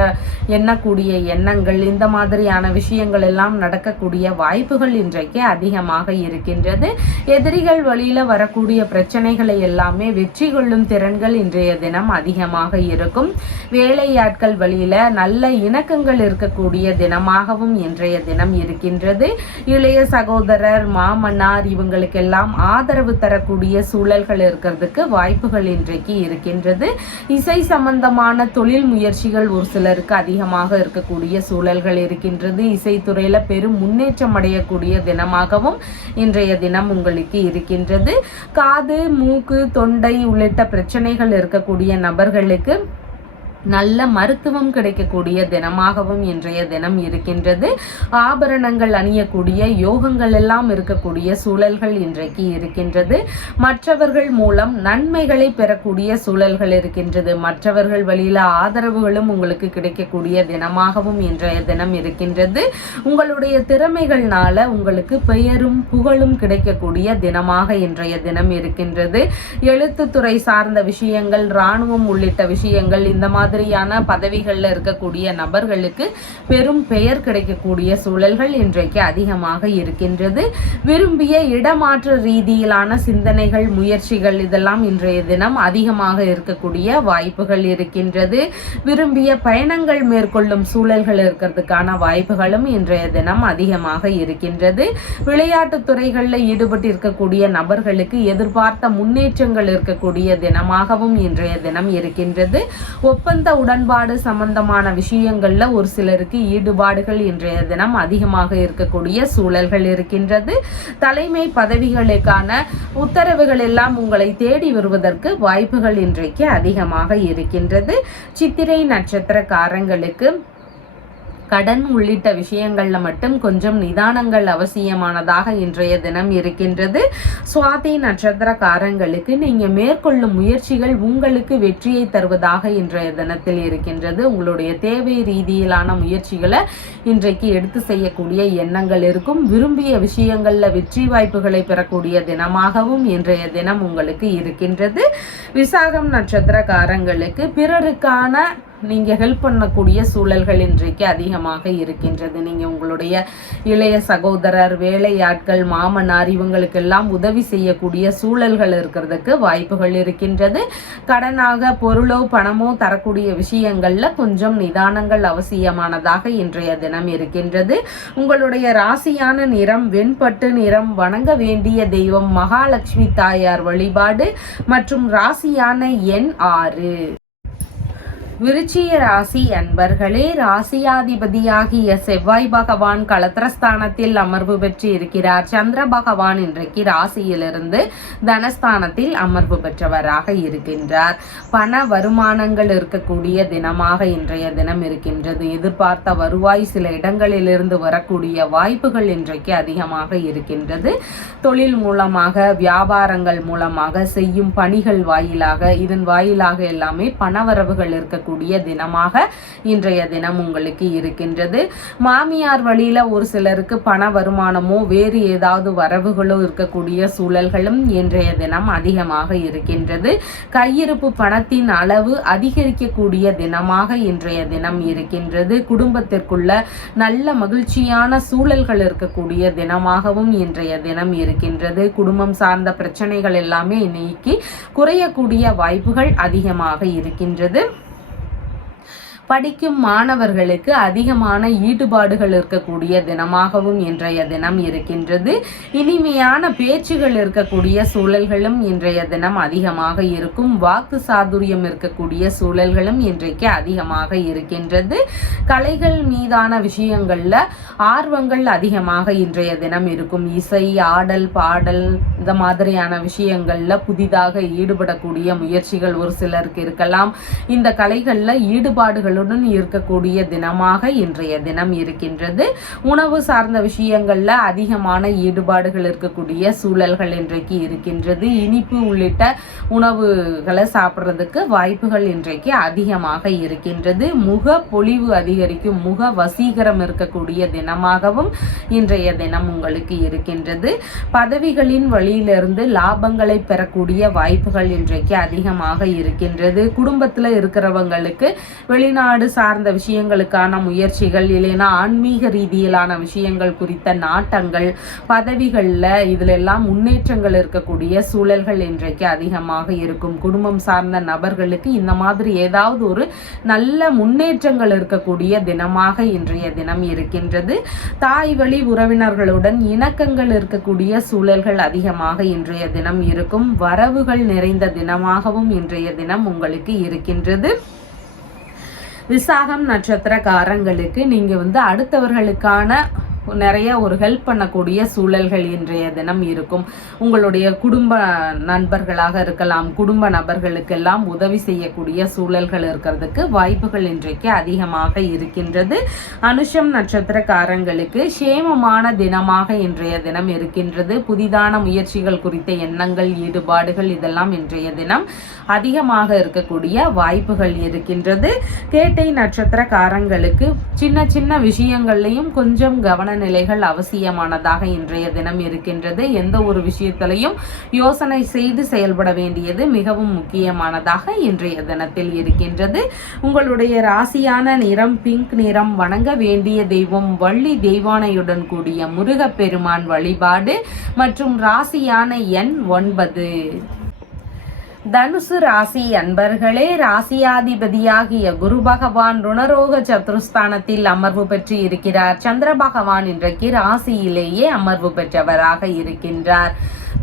எண்ணக்கூடிய எண்ணங்கள், இந்த மாதிரியான விஷயங்கள் எல்லாம் நடக்கக்கூடிய வாய்ப்புகள் இன்றைக்கு அதிகமாக இருக்கின்றது. எதிரிகள் வழியில வரக்கூடிய பிரச்சனைகளை எல்லாமே வெற்றி கொள்ளும் திறன்கள் இன்றைய தினம் அதிகமாக இருக்கும். வேலையாட்கள் வழியில நல்ல இணக்கங்கள் இருக்கக்கூடிய தினமாகவும் இன்றைய தினம் இருக்கின்றது. இளைய சகோதரர், மாமனார் இவங்களுக்கெல்லாம் ஆதரவு தரக்கூடிய சூழல்கள் இருக்கிறதுக்கு வாய்ப்புகள் இன்றைக்கு இருக்கின்றது. இசை சம்பந்தமான தொழில் முயற்சிகள் ஒரு சிலருக்கு அதிகமாக இருக்கக்கூடிய சூழல்கள் இருக்கின்றது. இசைத்துறையில பெரும் முன்னேற்றம் அடையக்கூடிய தினமாகவும் இன்றைய தினம் உங்களுக்கு இருக்கின்றது. காது, மூக்கு, தொண்டை உள்ளிட்ட பிரச்சனைகள் இருக்கக்கூடிய நபர்களுக்கு நல்ல மருத்துவம் கிடைக்கக்கூடிய தினமாகவும் இன்றைய தினம் இருக்கின்றது. ஆபரணங்கள் அணியக்கூடிய யோகங்கள் எல்லாம் இருக்கக்கூடிய சூழல்கள் இன்றைக்கு இருக்கின்றது. மற்றவர்கள் மூலம் நன்மைகளை பெறக்கூடிய சூழல்கள் இருக்கின்றது. மற்றவர்கள் வழியில ஆதரவுகளும் உங்களுக்கு கிடைக்கக்கூடிய தினமாகவும் இன்றைய தினம் இருக்கின்றது. உங்களுடைய திறமைகள்னால உங்களுக்கு பெயரும் புகழும் கிடைக்கக்கூடிய தினமாக இன்றைய தினம் இருக்கின்றது. எழுத்துத்துறை சார்ந்த விஷயங்கள், இராணுவம் உள்ளிட்ட விஷயங்கள், இந்த மாதிரி மாதிரியான பதவிகளில் இருக்கக்கூடிய நபர்களுக்கு பெரும் பெயர் கிடைக்கக்கூடிய சூழல்கள் இன்றைக்கு அதிகமாக இருக்கின்றது. விரும்பிய இடமாற்ற ரீதியிலான சிந்தனைகள், முயற்சிகள் இதெல்லாம் இன்றைய தினம் அதிகமாக இருக்கக்கூடிய வாய்ப்புகள் இருக்கின்றது. விரும்பிய பயணங்கள் மேற்கொள்ளும் சூழல்கள் இருக்கிறதுக்கான வாய்ப்புகளும் இன்றைய தினம் அதிகமாக இருக்கின்றது. விளையாட்டு துறைகளில் ஈடுபட்டிருக்கக்கூடிய நபர்களுக்கு எதிர்பார்த்த முன்னேற்றங்கள் இருக்கக்கூடிய தினமாகவும் இன்றைய தினம் இருக்கின்றது. ஒப்பந்த உடன்பாடு சம்பந்தமான விஷயங்கள்ல ஒரு சிலருக்கு ஈடுபாடுகள் இன்றைய தினம் அதிகமாக இருக்கக்கூடிய சூழல்கள் இருக்கின்றது. தலைமை பதவிகளுக்கான உத்தரவுகள் எல்லாம் உங்களை தேடி வருவதற்கு வாய்ப்புகள் இன்றைக்கு அதிகமாக இருக்கின்றது. சித்திரை நட்சத்திரக்காரங்களுக்கு கடன் உள்ளிட்ட விஷயங்கள்ல மட்டும் கொஞ்சம் நிதானங்கள் அவசியமானதாக இன்றைய தினம் இருக்கின்றது. சுவாதி நட்சத்திரக்காரங்களுக்கு நீங்க மேற்கொள்ளும் முயற்சிகள் உங்களுக்கு வெற்றியை தருவதாக இன்றைய தினத்தில் இருக்கின்றது. உங்களுடைய தேவை ரீதியிலான முயற்சிகளை இன்றைக்கு எடுத்து செய்யக்கூடிய எண்ணங்கள் இருக்கும். விரும்பிய விஷயங்கள்ல வெற்றி வாய்ப்புகளை பெறக்கூடிய தினமாகவும் இன்றைய தினம் உங்களுக்கு இருக்கின்றது. விசாகம் நட்சத்திரக்காரங்களுக்கு பிறருக்கான நீங்க ஹெல்ப் பண்ணக்கூடிய சூழல்கள் இன்றைக்கு அதிகமாக இருக்கின்றது. நீங்க உங்களுடைய இளைய சகோதரர், வேலையாட்கள், மாமனார் இவங்களுக்கெல்லாம் உதவி செய்யக்கூடிய சூழல்கள் இருக்கிறதுக்கு வாய்ப்புகள் இருக்கின்றது. கடனாக பொருளோ பணமோ தரக்கூடிய விஷயங்கள்ல கொஞ்சம் நிதானங்கள் அவசியமானதாக இன்றைய தினம் இருக்கின்றது. உங்களுடைய ராசியான நிறம் வெண்பட்டு நிறம். வணங்க வேண்டிய தெய்வம் மகாலட்சுமி தாயார் வழிபாடு மற்றும் ராசியான எண் 6. விருச்சிக ராசி அன்பர்களே, ராசியாதிபதியாகிய செவ்வாய் பகவான் களத்திரஸ்தானத்தில் அமர்வு பெற்று இருக்கிறார். சந்திர பகவான் இன்றைக்கு ராசியிலிருந்து தனஸ்தானத்தில் அமர்வு பெற்றவராக இருக்கின்றார். பண வருமானங்கள் இருக்கக்கூடிய தினமாக இன்றைய தினம் இருக்கின்றது. எதிர்பார்த்த வருவாய் சில இடங்களிலிருந்து வரக்கூடிய வாய்ப்புகள் இன்றைக்கு அதிகமாக இருக்கின்றது. தொழில் மூலமாக, வியாபாரங்கள் மூலமாக, செய்யும் பணிகள் வாயிலாக, இதன் வாயிலாக எல்லாமே பணவரவுகள் இருக்கக்கூடிய தினமாக இன்றைய தினம் உங்களுக்கு இருக்கின்றது. மாமியார் வழியில ஒரு சிலருக்கு பண வருமானமோ வேறு ஏதாவது வரவுகளோ இருக்கக்கூடிய சூழல்களும் இன்றைய தினம் அதிகமாக இருக்கின்றது. கையிருப்பு பணத்தின் அளவு அதிகரிக்கக்கூடிய தினமாக இன்றைய தினம் இருக்கின்றது. குடும்பத்திற்குள்ள நல்ல மகிழ்ச்சியான சூழல்கள் இருக்கக்கூடிய தினமாகவும் இன்றைய தினம் இருக்கின்றது. குடும்பம் சார்ந்த பிரச்சனைகள் எல்லாமே இன்னைக்கு குறையக்கூடிய வாய்ப்புகள் அதிகமாக இருக்கின்றது. படிக்கும் மாணவர்களுக்கு அதிகமான ஈடுபாடுகள் இருக்கக்கூடிய தினமாகவும் இன்றைய தினம் இருக்கின்றது. இனிமையான பேச்சுகள் இருக்கக்கூடிய சூழல்களும் இன்றைய தினம் அதிகமாக இருக்கும். வாக்கு சாதுரியம் இருக்கக்கூடிய சூழல்களும் இன்றைக்கு அதிகமாக இருக்கின்றது. கலைகள் மீதான விஷயங்கள்ல ஆர்வங்கள் அதிகமாக இன்றைய தினம் இருக்கும். இசை, ஆடல், பாடல் இந்த மாதிரியான விஷயங்கள்ல புதிதாக ஈடுபடக்கூடிய முயற்சிகள் ஒரு சிலருக்கு இருக்கலாம். இந்த கலைகள்ல ஈடுபாடுகள் இருக்கக்கூடிய தினமாக இன்றைய தினம் இருக்கின்றது. உணவு சார்ந்த விஷயங்கள்ல அதிகமான ஈடுபாடுகள் இருக்கக்கூடிய சூழல்கள் இன்றைக்கு இருக்கின்றது. இனிப்பு உள்ளிட்ட உணவுகளை சாப்பிட்றதுக்கு வாய்ப்புகள் இன்றைக்கு அதிகமாக இருக்கின்றது. முக பொலிவு அதிகரிக்கும், முக வசீகரம் இருக்கக்கூடிய தினமாகவும் இன்றைய தினம் உங்களுக்கு இருக்கின்றது. பதவிகளின் வழியிலிருந்து லாபங்களை பெறக்கூடிய வாய்ப்புகள் இன்றைக்கு அதிகமாக இருக்கின்றது. குடும்பத்தில் இருக்கிறவங்களுக்கு வெளிநாடு சார்ந்த விஷயங்களுக்கான முயற்சிகள், இல்லைன்னா ஆன்மீக ரீதியிலான விஷயங்கள் குறித்த நாட்டங்கள், பதவிகள்ல இதுல எல்லாம் முன்னேற்றங்கள் இருக்கக்கூடிய சூழல்கள் இன்றைக்கு அதிகமாக இருக்கும். குடும்பம் சார்ந்த நபர்களுக்கு இந்த மாதிரி ஏதாவது ஒரு நல்ல முன்னேற்றங்கள் இருக்கக்கூடிய தினமாக இன்றைய தினம் இருக்கின்றது. தாய் வழி உறவினர்களுடன் இணக்கங்கள் இருக்கக்கூடிய சூழல்கள் அதிகமாக இன்றைய தினம் இருக்கும். வரவுகள் நிறைந்த தினமாகவும் இன்றைய தினம் உங்களுக்கு இருக்கின்றது. விசாகம் நட்சத்திரக்காரங்களுக்கு நீங்க அடுத்தவர்களுக்கான நிறைய ஒரு ஹெல்ப் பண்ணக்கூடிய சூழல்கள் இன்றைய தினம் இருக்கும். உங்களுடைய குடும்ப நண்பர்களாக இருக்கலாம், குடும்ப நபர்களுக்கெல்லாம் உதவி செய்யக்கூடிய சூழல்கள் இருக்கிறதுக்கு வாய்ப்புகள் இன்றைக்கு அதிகமாக இருக்கின்றது. அனுஷம் நட்சத்திரக்காரங்களுக்கு சேமமான தினமாக இன்றைய தினம் இருக்கின்றது. புதிதான முயற்சிகள் குறித்த எண்ணங்கள், ஈடுபாடுகள் இதெல்லாம் இன்றைய தினம் அதிகமாக இருக்கக்கூடிய வாய்ப்புகள் இருக்கின்றது. கேட்டை நட்சத்திரக்காரங்களுக்கு சின்ன சின்ன விஷயங்கள்லையும் கொஞ்சம் கவனம் மனநிலைகள் அவசியமானதாக இன்றைய தினம் இருக்கின்றது. எந்த ஒரு விஷயத்திலையும் யோசனை செய்து செயல்பட வேண்டியது மிகவும் முக்கியமானதாக இன்றைய தினத்தில் இருக்கின்றது. உங்களுடைய ராசியான நிறம் பிங்க் நிறம். வணங்க வேண்டிய தெய்வம் வள்ளி தெய்வானையுடன் கூடிய முருகப்பெருமான் வழிபாடு மற்றும் ராசியான எண் 9. தனுசு ராசி அன்பர்களே, ராசியாதிபதியாகிய குரு பகவான் ருணரோக சத்துருஸ்தானத்தில் அமர்வு பெற்று இருக்கிறார். சந்திர பகவான் இன்றைக்கு ராசியிலேயே அமர்வு பெற்றவராக இருக்கின்றார்.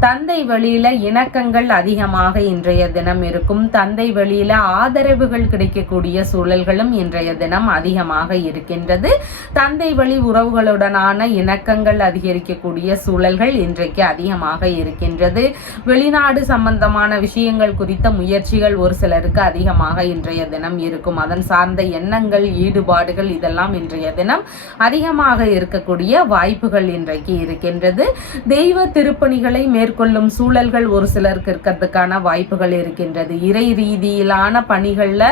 தந்தை வழியில இணக்கங்கள் அதிகமாக இன்றைய தினம் இருக்கும். தந்தை வழியில ஆதரவுகள் கிடைக்கக்கூடிய சூழல்களும் இன்றைய தினம் அதிகமாக இருக்கின்றது. தந்தை வழி உறவுகளுடனான இணக்கங்கள் அதிகரிக்கக்கூடிய சூழல்கள் இன்றைக்கு அதிகமாக இருக்கின்றது. வெளிநாடு சம்பந்தமான விஷயங்கள் குறித்த முயற்சிகள் ஒரு சிலருக்கு அதிகமாக இன்றைய தினம் இருக்கும். அதன் சார்ந்த எண்ணங்கள் ஈடுபாடுகள் இதெல்லாம் இன்றைய தினம் அதிகமாக இருக்கக்கூடிய வாய்ப்புகள் இன்றைக்கு இருக்கின்றது. தெய்வ திருப்பணிகளை மேற்கொள்ளும் சூழல்கள் ஒரு சிலருக்கு இருக்கிறதுக்கான வாய்ப்புகள் இருக்கின்றது. இறை ரீதியிலான பணிகள்ல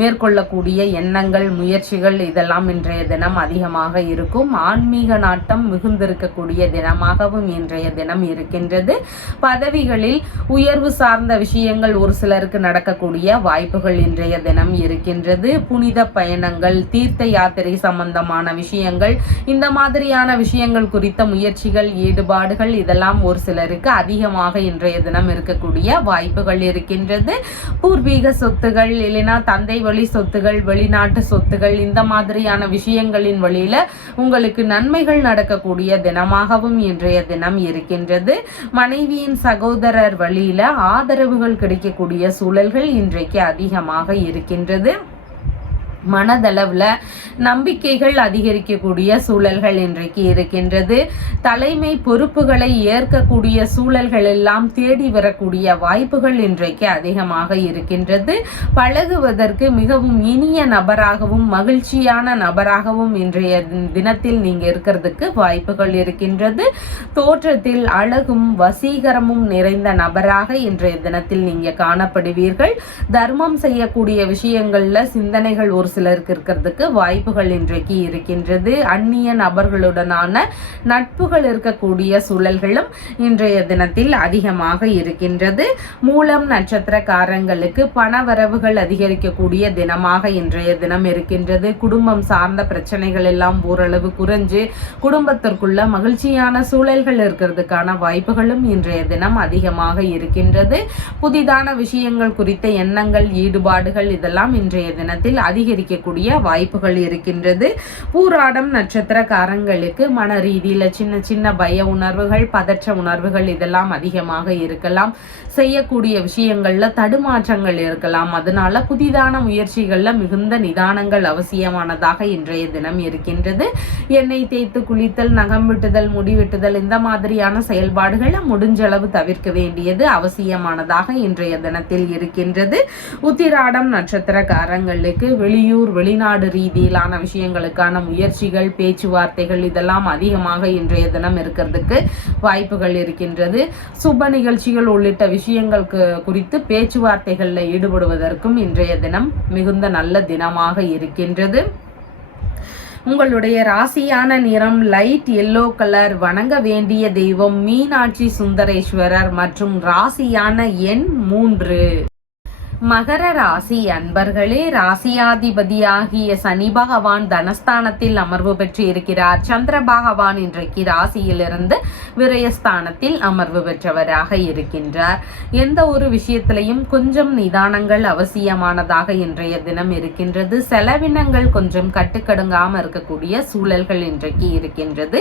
மேற்கொள்ளக்கூடிய எண்ணங்கள் முயற்சிகள் இதெல்லாம் இன்றைய தினம் அதிகமாக இருக்கும். ஆன்மீக நாட்டம் மிகுந்திருக்கக்கூடிய தினமாகவும் இன்றைய தினம் இருக்கின்றது. பதவிகளில் உயர்வு சார்ந்த விஷயங்கள் ஒரு சிலருக்கு நடக்கக்கூடிய வாய்ப்புகள் இன்றைய தினம் இருக்கின்றது. புனித பயணங்கள், தீர்த்த யாத்திரை சம்பந்தமான விஷயங்கள், இந்த மாதிரியான விஷயங்கள் குறித்த முயற்சிகள் ஈடுபாடுகள் இதெல்லாம் ஒரு சிலருக்கு அதிகமாக இன்றைய தினம் இருக்கக்கூடிய வாய்ப்புகள் இருக்கின்றது. பூர்வீக சொத்துகள் இல்லைனா தந்தை வழி சொத்துகள், வெளிநாட்டு சொத்துகள், இந்த மாதிரியான விஷயங்களின் வழியில உங்களுக்கு நன்மைகள் நடக்கக்கூடிய தினமாகவும் இன்றைய தினம் இருக்கின்றது. மனைவியின் சகோதரர் வழியில ஆதரவுகள் கிடைக்கக்கூடிய சூழல்கள் இன்றைக்கு அதிகமாக இருக்கின்றது. மனதளவுல நம்பிக்கைகள் அதிகரிக்கக்கூடிய சூழல்கள் இன்றைக்கு இருக்கின்றது. தலைமை பொறுப்புகளை ஏற்கக்கூடிய சூழல்கள் எல்லாம் தேடி வரக்கூடிய வாய்ப்புகள் இன்றைக்கு அதிகமாக இருக்கின்றது. பழகுவதற்கு மிகவும் இனிய நபராகவும் மகிழ்ச்சியான நபராகவும் இன்றைய தினத்தில் நீங்க இருக்கிறதுக்கு வாய்ப்புகள் இருக்கின்றது. தோற்றத்தில் அழகும் வசீகரமும் நிறைந்த நபராக இன்றைய தினத்தில் நீங்க காணப்படுவீர்கள். தர்மம் செய்யக்கூடிய விஷயங்கள்ல சிந்தனைகள் ஒரு சிலருக்கு இருக்கிறதுக்கு வாய்ப்புகள் இன்றைக்கு இருக்கின்றது. அந்நிய நபர்களுடனான நட்புகள் இருக்கக்கூடிய சூழல்களும் இன்றைய தினத்தில் அதிகமாக இருக்கின்றது. மூலம் நட்சத்திரக்காரங்களுக்கு பணவரவுகள் அதிகரிக்கக்கூடிய தினமாக இன்றைய தினம் இருக்கின்றது. குடும்பம் சார்ந்த பிரச்சனைகள் எல்லாம் ஓரளவு குறைஞ்சு குடும்பத்திற்குள்ள மகிழ்ச்சியான சூழல்கள் இருக்கிறதுக்கான வாய்ப்புகளும் இன்றைய தினம் அதிகமாக இருக்கின்றது. புதிதான விஷயங்கள் குறித்த எண்ணங்கள் ஈடுபாடுகள் இதெல்லாம் இன்றைய தினத்தில் அதிகரிக்கக்கூடிய வாய்ப்புகள் இருக்கின்றது. பூராடம் நட்சத்திரக்காரங்களுக்கு மன ரீதியில சின்ன சின்ன பய உணர்வுகள், பதற்ற உணர்வுகள் இதெல்லாம் அதிகமாக இருக்கலாம். செய்யக்கூடிய விஷயங்கள்ல தடுமாற்றங்கள் இருக்கலாம். அதனால புதிதான முயற்சிகள்ல மிகுந்த நிதானங்கள் அவசியமானதாக இன்றைய தினம் இருக்கின்றது. எண்ணெய் தேய்த்து குளித்தல், நகம் விட்டுதல், முடி வெட்டுதல் இந்த மாதிரியான செயல்பாடுகளை முடிஞ்சளவு தவிர்க்க வேண்டியது அவசியமானதாக இன்றைய தினத்தில் இருக்கின்றது. உத்திராடம் நட்சத்திரக்காரங்களுக்கு வெளியூர் வெளிநாடு ரீதியிலான விஷயங்களுக்கான முயற்சிகள், பேச்சுவார்த்தைகள் இதெல்லாம் அதிகமாக இன்றைய தினம் இருக்கிறதுக்கு வாய்ப்புகள் இருக்கின்றது. சுப நிகழ்ச்சிகள் உள்ளிட்ட விஷயங்கள் குறித்து பேச்சுவார்த்தைகளில் ஈடுபடுவதற்கும் இன்றைய தினம் மிகுந்த நல்ல தினமாக இருக்கின்றது. உங்களுடைய ராசியான நிறம் லைட் எல்லோ கலர். வணங்க வேண்டிய தெய்வம் மீனாட்சி சுந்தரேஸ்வரர் மற்றும் ராசியான எண் 3. மகர ராசி அன்பர்களே, ராசியாதிபதியாகிய சனி பகவான் தனஸ்தானத்தில் அமர்வு பெற்று இருக்கிறார். சந்திர பகவான் இன்றைக்கு ராசியிலிருந்து விரயஸ்தானத்தில் அமர்வு பெற்றவராக இருக்கின்றார். எந்த ஒரு விஷயத்திலையும் கொஞ்சம் நிதானங்கள் அவசியமானதாக இன்றைய தினம் இருக்கின்றது. செலவினங்கள் கொஞ்சம் கட்டுக்கடுங்காம இருக்கக்கூடிய சூழல்கள் இன்றைக்கு இருக்கின்றது.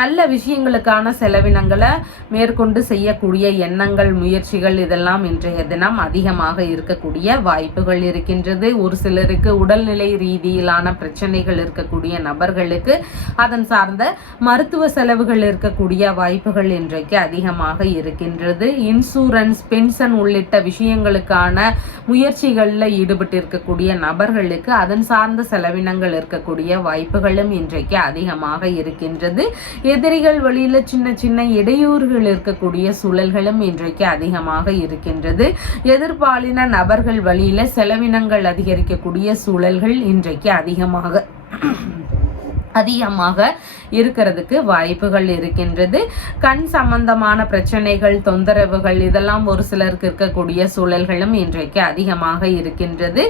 நல்ல விஷயங்களுக்கான செலவினங்களை மேற்கொண்டு செய்யக்கூடிய எண்ணங்கள் முயற்சிகள் இதெல்லாம் இன்றைய தினம் அதிகமாக இருக்கக்கூடிய வாய்ப்புகள் இருக்கின்றது. ஒரு சிலருக்கு உடல்நிலை ரீதியிலான பிரச்சனைகள் இருக்கக்கூடிய நபர்களுக்கு அதன் சார்ந்த மருத்துவ செலவுகள் இருக்கக்கூடிய வாய்ப்புகள் இன்றைக்கு அதிகமாக இருக்கின்றது. இன்சூரன்ஸ், பென்ஷன் உள்ளிட்ட விஷயங்களுக்கான முயற்சிகளில் ஈடுபட்டு இருக்கக்கூடிய நபர்களுக்கு அதன் சார்ந்த செலவினங்கள் இருக்கக்கூடிய வாய்ப்புகளும் இன்றைக்கு அதிகமாக இருக்கின்றது. எதிரிகள் வழியில சின்ன சின்ன இடையூறுகள் இருக்கக்கூடிய சூழல்களும் இன்றைக்கு அதிகமாக இருக்கின்றது. எதிர்பாலின நபர்கள் வழியில செலவினங்கள் அதிகரிக்கக்கூடிய சூழல்கள் இன்றைக்கு அதிகமாக இருக்கிறதுக்கு வாய்ப்புகள் இருக்கின்றது. கண் சம்பந்தமான பிரச்சனைகள், தொந்தரவுகள் இதெல்லாம் ஒரு சிலருக்கு இருக்கக்கூடிய சூழல்களும் இன்றைக்கு அதிகமாக இருக்கின்றது.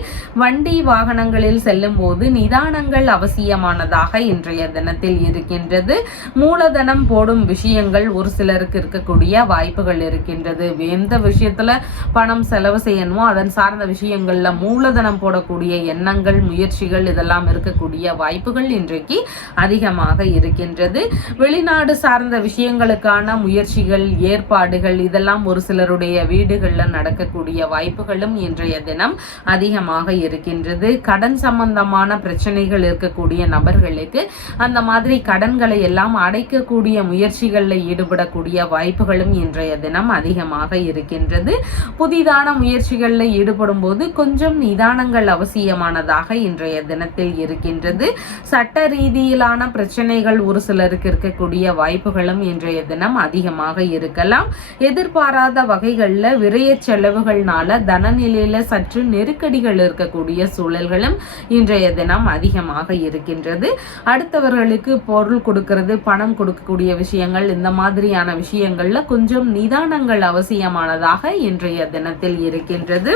வண்டி வாகனங்களில் செல்லும் போது நிதானங்கள் அவசியமானதாக இன்றைய தினத்தில் இருக்கின்றது. மூலதனம் போடும் விஷயங்கள் ஒரு சிலருக்கு இருக்கக்கூடிய வாய்ப்புகள் இருக்கின்றது. எந்த விஷயத்துல பணம் செலவு செய்யணுமோ அதன் சார்ந்த விஷயங்கள்ல மூலதனம் போடக்கூடிய எண்ணங்கள், முயற்சிகள் இதெல்லாம் இருக்கக்கூடிய வாய்ப்புகள் இன்றைக்கு அதிகமாக இருக்கின்றது. வெளிநாடு சார்ந்த விஷயங்களுக்கான முயற்சிகள், ஏற்பாடுகள் இதெல்லாம் ஒரு சிலருடைய வீடுகளில் நடக்கக்கூடிய வாய்ப்புகளும் இன்றைய தினம் அதிகமாக இருக்கின்றது. கடன் சம்பந்தமான பிரச்சனைகள் இருக்கக்கூடிய நபர்களுக்கு அந்த மாதிரி கடன்களை எல்லாம் அடைக்கக்கூடிய முயற்சிகளில் ஈடுபடக்கூடிய வாய்ப்புகளும் இன்றைய தினம் அதிகமாக இருக்கின்றது. புதிதான முயற்சிகளில் ஈடுபடும் போது கொஞ்சம் நிதானங்கள் அவசியமானதாக இன்றைய தினத்தில் இருக்கின்றது. சட்ட ரீதியிலான பிரச்சனைகள் ஒரு சிலருக்கு இருக்கக்கூடிய வாய்ப்புகளும் இன்றைய தினம் அதிகமாக இருக்கலாம். எதிர்பாராத வகைகளில் விரய செலவுகள்னால தனநிலையில சற்று நெருக்கடிகள் இருக்கக்கூடிய சூழல்களும் இன்றைய தினம் அதிகமாக இருக்கின்றது. அடுத்தவர்களுக்கு பொருள் கொடுக்கிறது, பணம் கொடுக்கக்கூடிய விஷயங்கள், இந்த மாதிரியான விஷயங்கள்ல கொஞ்சம் நிதானங்கள் அவசியமானதாக இன்றைய தினத்தில் இருக்கின்றது.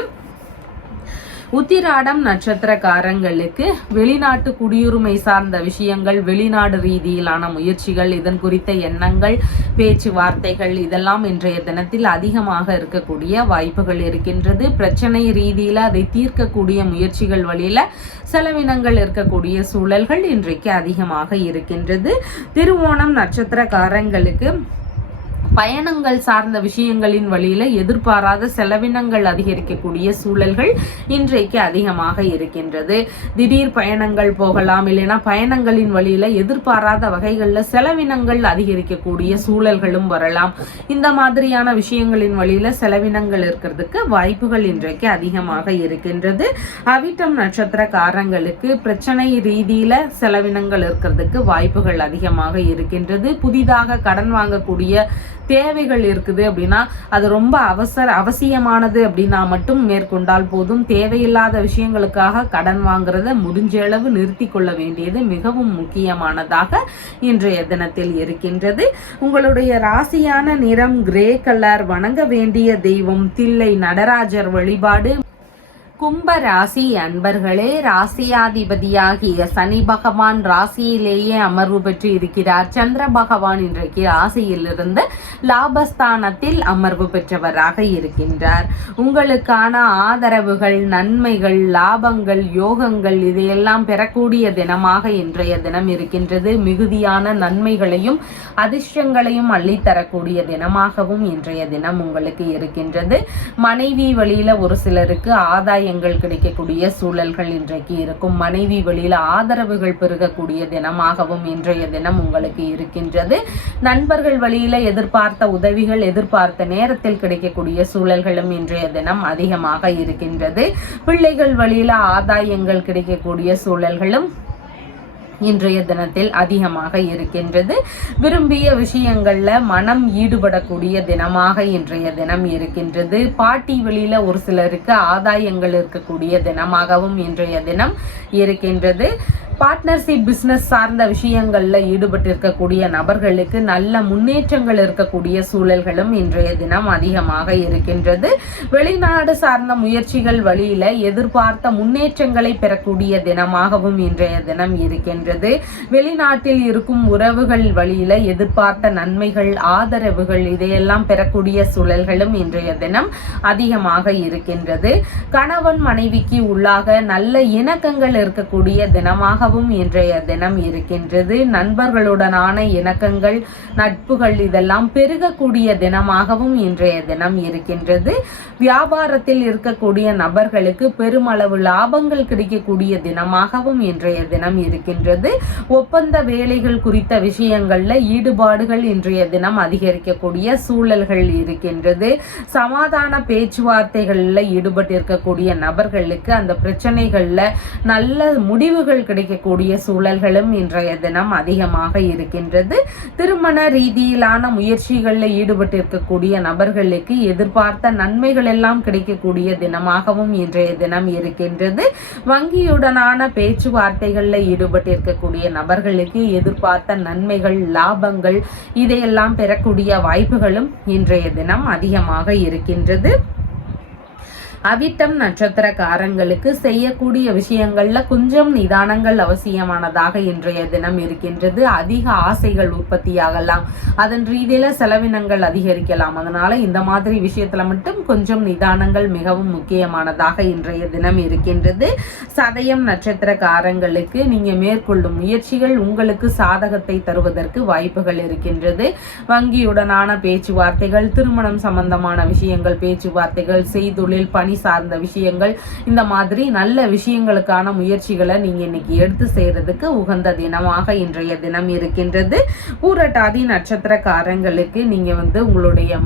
உத்திராடம் நட்சத்திரக்காரங்களுக்கு வெளிநாட்டு குடியுரிமை சார்ந்த விஷயங்கள், வெளிநாடு ரீதியிலான முயற்சிகள், இதன் குறித்த எண்ணங்கள், பேச்சுவார்த்தைகள் இதெல்லாம் இன்றைய தினத்தில் அதிகமாக இருக்கக்கூடிய வாய்ப்புகள் இருக்கின்றது. பிரச்சனை ரீதியில அதை தீர்க்கக்கூடிய முயற்சிகள் வழியில செலவினங்கள் இருக்கக்கூடிய சூழல்கள் இன்றைக்கு அதிகமாக இருக்கின்றது. திருவோணம் நட்சத்திரக்காரங்களுக்கு பயணங்கள் சார்ந்த விஷயங்களின் வழியில எதிர்பாராத செலவினங்கள் அதிகரிக்கக்கூடிய சூழல்கள் இன்றைக்கு அதிகமாக இருக்கின்றது. திடீர் பயணங்கள் போகலாம், இல்லைன்னா பயணங்களின் வழியில எதிர்பாராத வகைகளில் செலவினங்கள் அதிகரிக்கக்கூடிய சூழல்களும் வரலாம். இந்த மாதிரியான விஷயங்களின் வழியில செலவினங்கள் இருக்கிறதுக்கு வாய்ப்புகள் இன்றைக்கு அதிகமாக இருக்கின்றது. அவிட்டம் நட்சத்திரக்காரங்களுக்கு பிரச்சனை ரீதியில செலவினங்கள் இருக்கிறதுக்கு வாய்ப்புகள் அதிகமாக இருக்கின்றது. புதிதாக கடன் வாங்கக்கூடிய தேவைகள் இருக்குது அப்படின்னா அது ரொம்ப அவசியமானது அப்படின்னா மட்டும் மேற்கொண்டால் போதும். தேவையில்லாத விஷயங்களுக்காக கடன் வாங்குறத முடிஞ்ச அளவு நிறுத்தி கொள்ள வேண்டியது மிகவும் முக்கியமானதாக இன்றைய தினத்தில் இருக்கின்றது. உங்களுடைய ராசியான நிறம் கிரே கலர். வணங்க வேண்டிய தெய்வம் தில்லை நடராஜர் வழிபாடு. கும்ப ராசி அன்பர்களே, ராசியாதிபதியாகிய சனி பகவான் ராசியிலேயே அமர்வு பெற்று இருக்கிறார். சந்திர பகவான் இன்றைக்கு ராசியிலிருந்து லாபஸ்தானத்தில் அமர்வு பெற்றவராக இருக்கின்றார். உங்களுக்கான ஆதரவுகள், நன்மைகள், லாபங்கள், யோகங்கள் இதையெல்லாம் பெறக்கூடிய தினமாக இன்றைய தினம் இருக்கின்றது. மிகுதியான நன்மைகளையும் அதிர்ஷ்டங்களையும் அள்ளித்தரக்கூடிய தினமாகவும் இன்றைய தினம் உங்களுக்கு இருக்கின்றது. மனைவி வழியில ஒரு சிலருக்கு ஆதாயங்கள் கிடைக்கக்கூடிய சூழல்கள் இன்றைக்கு இருக்கும். மனைவி வழியில ஆதரவுகள் பெருகக்கூடிய தினமாகவும் இன்றைய தினம் உங்களுக்கு இருக்கின்றது. நண்பர்கள் வழியில எதிர்பார்த்த உதவிகள் எதிர்பார்த்த நேரத்தில் கிடைக்கக்கூடிய சூழல்களும் இன்றைய தினம் அதிகமாக இருக்கின்றது. பிள்ளைகள் வழியில ஆதாயங்கள் கிடைக்கக்கூடிய சூழல்களும் இன்றைய தினத்தில் அதிகமாக இருக்கின்றது. விரும்பிய விஷயங்கள்ல மனம் ஈடுபடக்கூடிய தினமாக இன்றைய தினம் இருக்கின்றது. பாட்டி வழியில ஒரு சிலருக்கு ஆதாயங்கள் இருக்கக்கூடிய தினமாகவும் இன்றைய தினம் இருக்கின்றது. பார்ட்னர்ஷிப் பிசினஸ் சார்ந்த விஷயங்கள்ல ஈடுபட்டிருக்கக்கூடிய நபர்களுக்கு நல்ல முன்னேற்றங்கள் இருக்கக்கூடிய சூழல்களும் இன்றைய தினம் அதிகமாக இருக்கின்றது. வெளிநாடு சார்ந்த முயற்சிகள் வழியில எதிர்பார்த்த முன்னேற்றங்களை பெறக்கூடிய தினமாகவும் இன்றைய தினம் இருக்கின்றது. வெளிநாட்டில் இருக்கும் உறவுகள் வழியில எதிர்பார்த்த நன்மைகள், ஆதரவுகள் இதையெல்லாம் பெறக்கூடிய சூழல்களும் இன்றைய தினம் அதிகமாக இருக்கின்றது. கணவன் மனைவிக்கு உள்ளாக நல்ல இணக்கங்கள் இருக்கக்கூடிய தினமாக இன்றைய தினம் இருக்கின்றது. நண்பர்களுடனான இணக்கங்கள், நட்புகள் இதெல்லாம் பெருகக்கூடிய தினமாகவும் இன்றைய தினம் இருக்கின்றது. வியாபாரத்தில் இருக்கக்கூடிய நபர்களுக்கு பெருமளவு லாபங்கள் கிடைக்கக்கூடிய தினமாகவும் இன்றைய தினம் இருக்கின்றது. ஒப்பந்த வேலைகள் குறித்த விஷயங்கள்ல ஈடுபாடுகள் இன்றைய தினம் அதிகரிக்கக்கூடிய சூழல்கள் இருக்கின்றது. சமாதான பேச்சுவார்த்தைகள்ல ஈடுபட்டிருக்கக்கூடிய நபர்களுக்கு அந்த பிரச்சனைகள்ல நல்ல முடிவுகள் கிடைக்க கிடைக்கக்கூடிய சூழல்களும் இன்றைய தினம் அதிகமாக இருக்கின்றது. திருமண ரீதியிலான முயற்சிகளில் ஈடுபட்டிருக்கக்கூடிய நபர்களுக்கு எதிர்பார்த்த நன்மைகள் எல்லாம் கிடைக்கக்கூடிய தினமாகவும் இன்றைய தினம் இருக்கின்றது. வங்கியுடனான பேச்சுவார்த்தைகளில் ஈடுபட்டிருக்கக்கூடிய நபர்களுக்கு எதிர்பார்த்த நன்மைகள், லாபங்கள் இதையெல்லாம் பெறக்கூடிய வாய்ப்புகளும் இன்றைய தினம் அதிகமாக இருக்கின்றது. அவிட்டம் நட்சத்திரக்காரங்களுக்கு செய்யக்கூடிய விஷயங்கள்ல கொஞ்சம் நிதானங்கள் அவசியமானதாக இன்றைய தினம் இருக்கின்றது. அதிக ஆசைகள் உற்பத்தியாகலாம், அதன் ரீதியில செலவினங்கள் அதிகரிக்கலாம். அதனால இந்த மாதிரி விஷயத்துல மட்டும் கொஞ்சம் நிதானங்கள் மிகவும் முக்கியமானதாக இன்றைய தினம் இருக்கின்றது. சதயம் நட்சத்திரக்காரங்களுக்கு நீங்க மேற்கொள்ளும் முயற்சிகள் உங்களுக்கு சாதகத்தை தருவதற்கு வாய்ப்புகள் இருக்கின்றது. வங்கியுடனான பேச்சுவார்த்தைகள், திருமணம் சம்பந்தமான விஷயங்கள் பேச்சுவார்த்தைகள், செய்தொழில் பணி சார்ந்த விஷயங்கள், இந்த மாதிரி நல்ல விஷயங்களுக்கான முயற்சிகளை நீங்க இன்னைக்கு எடுத்து செய்யறதுக்கு உகந்த தினமாக இன்றைய தினம் இருக்கின்றது. பூரட்டாதி நட்சத்திரக்காரங்களுக்கு நீங்க உங்களுடைய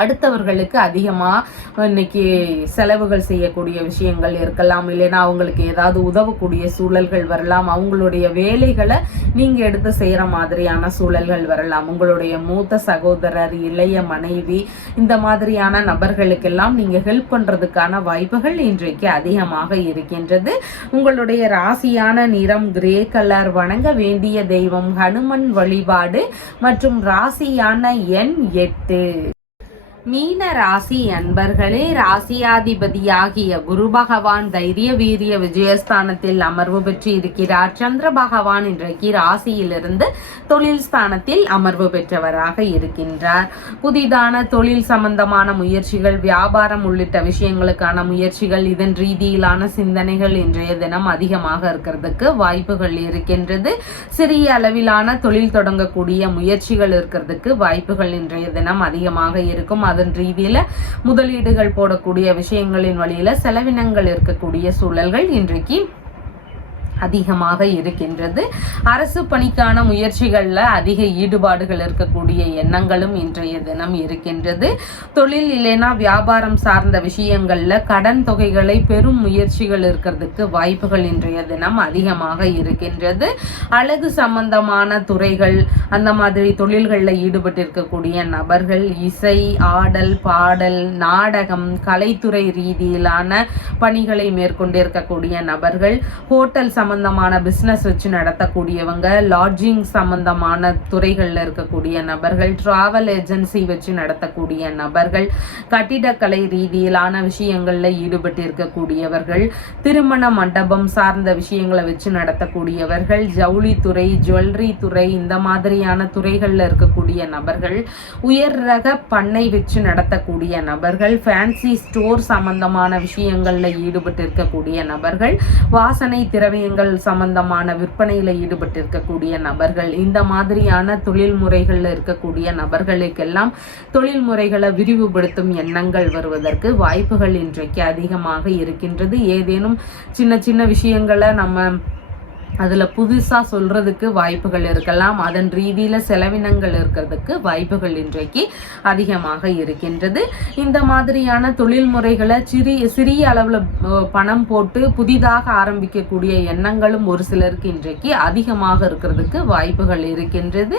அடுத்தவர்களுக்கு அதிகமாக இன்னைக்கு செலவுகள் செய்யக்கூடிய விஷயங்கள் இருக்கலாம். இல்லைன்னா அவங்களுக்கு ஏதாவது உதவக்கூடிய சூழல்கள் வரலாம். அவங்களுடைய வேலைகளை நீங்கள் எடுத்து செய்கிற மாதிரியான சூழல்கள் வரலாம். உங்களுடைய மூத்த சகோதரர், இளைய மனைவி, இந்த மாதிரியான நபர்களுக்கெல்லாம் நீங்கள் ஹெல்ப் பண்ணுறதுக்கான வாய்ப்புகள் இன்றைக்கு அதிகமாக இருக்கின்றது. உங்களுடைய ராசியான நிறம் கிரே கலர். வணங்க வேண்டிய தெய்வம் ஹனுமன் வழிபாடு மற்றும் ராசியான எண் 8. மீன ராசி அன்பர்களே, ராசியாதிபதியாகிய குரு பகவான் தைரிய வீரிய விஜயஸ்தானத்தில் அமர்வு பெற்று இருக்கிறார். சந்திர பகவான் இன்றைக்கு ராசியிலிருந்து தொழில் ஸ்தானத்தில் அமர்வு பெற்றவராக இருக்கின்றார். புதிதான தொழில் சம்பந்தமான முயற்சிகள், வியாபாரம் உள்ளிட்ட விஷயங்களுக்கான முயற்சிகள், இதன் ரீதியிலான சிந்தனைகள் இன்றைய தினம் அதிகமாக இருக்கிறதுக்கு வாய்ப்புகள் இருக்கின்றது. சிறிய அளவிலான தொழில் தொடங்கக்கூடிய முயற்சிகள் இருக்கிறதுக்கு வாய்ப்புகள் இன்றைய தினம் அதிகமாக இருக்கும். அதன் ரீதியில முதலீடுகள் போடக்கூடிய விஷயங்களின் வழியில செலவினங்கள் இருக்கக்கூடிய சூழல்கள் இன்றைக்கு அதிகமாக இருக்கின்றது. அரசு பணிக்கான முயற்சிகள்ல அதிக ஈடுபாடுகள் இருக்கக்கூடிய எண்ணங்களும் இன்றைய தினம் இருக்கின்றது. தொழில் இல்லைனா வியாபாரம் சார்ந்த விஷயங்கள்ல கடன் தொகைகளை பெரும் முயற்சிகள் இருக்கிறதுக்கு வாய்ப்புகள் இன்றைய தினம் அதிகமாக இருக்கின்றது. அழகு சம்பந்தமான துறைகள், அந்த மாதிரி தொழில்களில் ஈடுபட்டிருக்கக்கூடிய நபர்கள், இசை, ஆடல், பாடல், நாடகம், கலைத்துறை ரீதியிலான பணிகளை மேற்கொண்டிருக்கக்கூடிய நபர்கள், ஹோட்டல் சம்பந்தமான பிசினஸ் வச்சு நடத்தக்கூடியவங்க, லாட்ஜிங் சம்பந்தமான துறைகள்ல இருக்கக்கூடிய நபர்கள், டிராவல் ஏஜென்சி வச்சு நடத்தக்கூடிய நபர்கள், கட்டிடக்கலை ரீதியிலான விஷயங்கள்ல ஈடுபட்டு இருக்கக்கூடியவர்கள், திருமண மண்டபம் சார்ந்த விஷயங்களை வச்சு நடத்தக்கூடியவர்கள், ஜவுளித்துறை, ஜுவல்லரி துறை, இந்த மாதிரியான துறைகள்ல இருக்கக்கூடிய நபர்கள், உயர் ரக பண்ணை வச்சு நடத்தக்கூடிய நபர்கள், ஃபேன்சி ஸ்டோர் சம்பந்தமான விஷயங்கள்ல ஈடுபட்டு இருக்கக்கூடிய நபர்கள், வாசனை திரவியங்கள் சம்பந்தமான விற்பனையில ஈடுபட்டு இருக்கக்கூடிய நபர்கள், இந்த மாதிரியான தொழில் முறைகள்ல இருக்கக்கூடிய நபர்களுக்கெல்லாம் தொழில் முறைகளை விரிவுபடுத்தும் எண்ணங்கள் வருவதற்கு வாய்ப்புகள் இன்றைக்கு அதிகமாக இருக்கின்றது. ஏதேனும் சின்ன சின்ன விஷயங்களை நம்ம அதில் புதுசாக சொல்கிறதுக்கு வாய்ப்புகள் இருக்கலாம். அதன் ரீதியில் செலவினங்கள் இருக்கிறதுக்கு வாய்ப்புகள் இன்றைக்கு அதிகமாக இருக்கின்றது. இந்த மாதிரியான தொழில் முறைகளை சிறிய அளவில் பணம் போட்டு புதிதாக ஆரம்பிக்கக்கூடிய எண்ணங்களும் ஒரு சிலருக்கு இன்றைக்கு அதிகமாக இருக்கிறதுக்கு வாய்ப்புகள் இருக்கின்றது.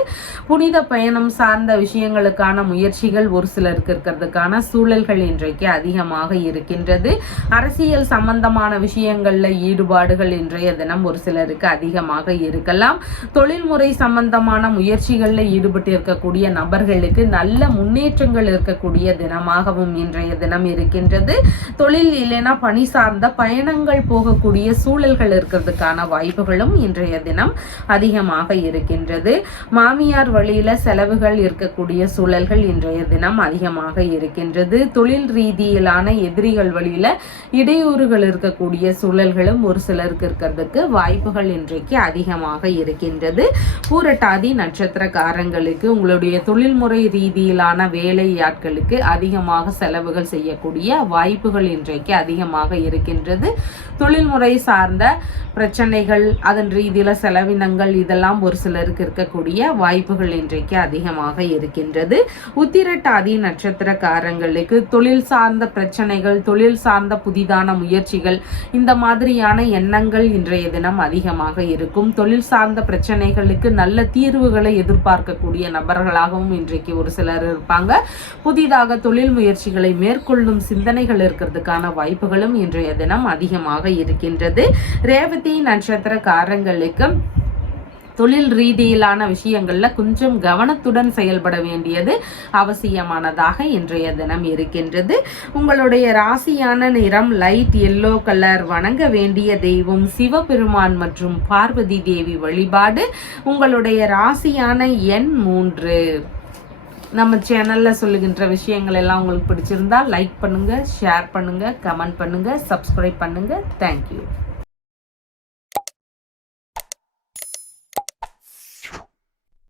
புனித பயணம் சார்ந்த விஷயங்களுக்கான முயற்சிகள் ஒரு சிலருக்கு இருக்கிறதுக்கான சூழல்கள் இன்றைக்கு அதிகமாக இருக்கின்றது. அரசியல் சம்பந்தமான விஷயங்களில் ஈடுபாடுகள் இன்றைய தினம் ஒரு சிலருக்கு அதிகமாக இருக்கலாம். தொழில்முறை சம்பந்தமான முயற்சிகளில் ஈடுபட்டு இருக்கக்கூடிய நபர்களுக்கு நல்ல முன்னேற்றங்கள் இருக்கக்கூடிய தினமாகவும் இன்றைய தினம் இருக்கின்றது. தொழில் இல்லைனா பணி சார்ந்த பயணங்கள் போகக்கூடிய சூழல்கள் இருக்கிறதுக்கான வாய்ப்புகளும் இன்றைய தினம் அதிகமாக இருக்கின்றது. மாமியார் வழியில செலவுகள் இருக்கக்கூடிய சூழல்கள் இன்றைய தினம் அதிகமாக இருக்கின்றது. தொழில் ரீதியிலான எதிரிகள் வழியில இடையூறுகள் இருக்கக்கூடிய சூழல்களும் ஒரு சிலருக்கு இருக்கிறதுக்கு வாய்ப்புகள் இன்றைக்கு அதிகமாக இருக்கின்றது. பூரட்டாதி நட்சத்திரக்காரங்களுக்கு உங்களுடைய தொழில்முறை ரீதியிலான வேலையாட்களுக்கு அதிகமாக செலவுகள் செய்யக்கூடிய வாய்ப்புகள் இன்றைக்கு அதிகமாக இருக்கின்றது. தொழில்முறை சார்ந்த பிரச்சனைகள், அதன் ரீதியில செலவினங்கள் இதெல்லாம் ஒரு சிலருக்கு இருக்கக்கூடிய வாய்ப்புகள் இன்றைக்கு அதிகமாக இருக்கின்றது. உத்திரட்டாதி நட்சத்திரக்காரங்களுக்கு தொழில் சார்ந்த பிரச்சனைகள், தொழில் சார்ந்த புதிதான முயற்சிகள், இந்த மாதிரியான எண்ணங்கள் இன்றைய தினம் அதிகமாக இருக்கும். தொழில் சார்ந்த பிரச்சனைகளுக்கு நல்ல தீர்வுகளை எதிர்பார்க்கக்கூடிய நபர்களாகவும் இன்றைக்கு ஒரு சிலர் இருப்பாங்க. புதிதாக தொழில் முயற்சிகளை மேற்கொள்ளும் சிந்தனைகள் இருக்கிறதுக்கான வாய்ப்புகளும் இன்றைய தினம் அதிகமாக இருக்கின்றது. ரேவதி நட்சத்திரக்காரங்களுக்கு தொழில் ரீதியிலான விஷயங்கள்ல கொஞ்சம் கவனத்துடன் செயல்பட வேண்டியது அவசியமானதாக இன்றைய தினம் இருக்கின்றது. உங்களுடைய ராசியான நிறம் லைட் எல்லோ கலர். வணங்க வேண்டிய தெய்வம் சிவபெருமான் மற்றும் பார்வதி தேவி வழிபாடு. உங்களுடைய ராசியான எண் 3. நம்ம சேனல்ல சொல்லுகின்ற விஷயங்கள் எல்லாம் உங்களுக்கு பிடிச்சிருந்தா லைக் பண்ணுங்க, ஷேர் பண்ணுங்க, கமெண்ட் பண்ணுங்க, சப்ஸ்கிரைப் பண்ணுங்க. தேங்க்யூ.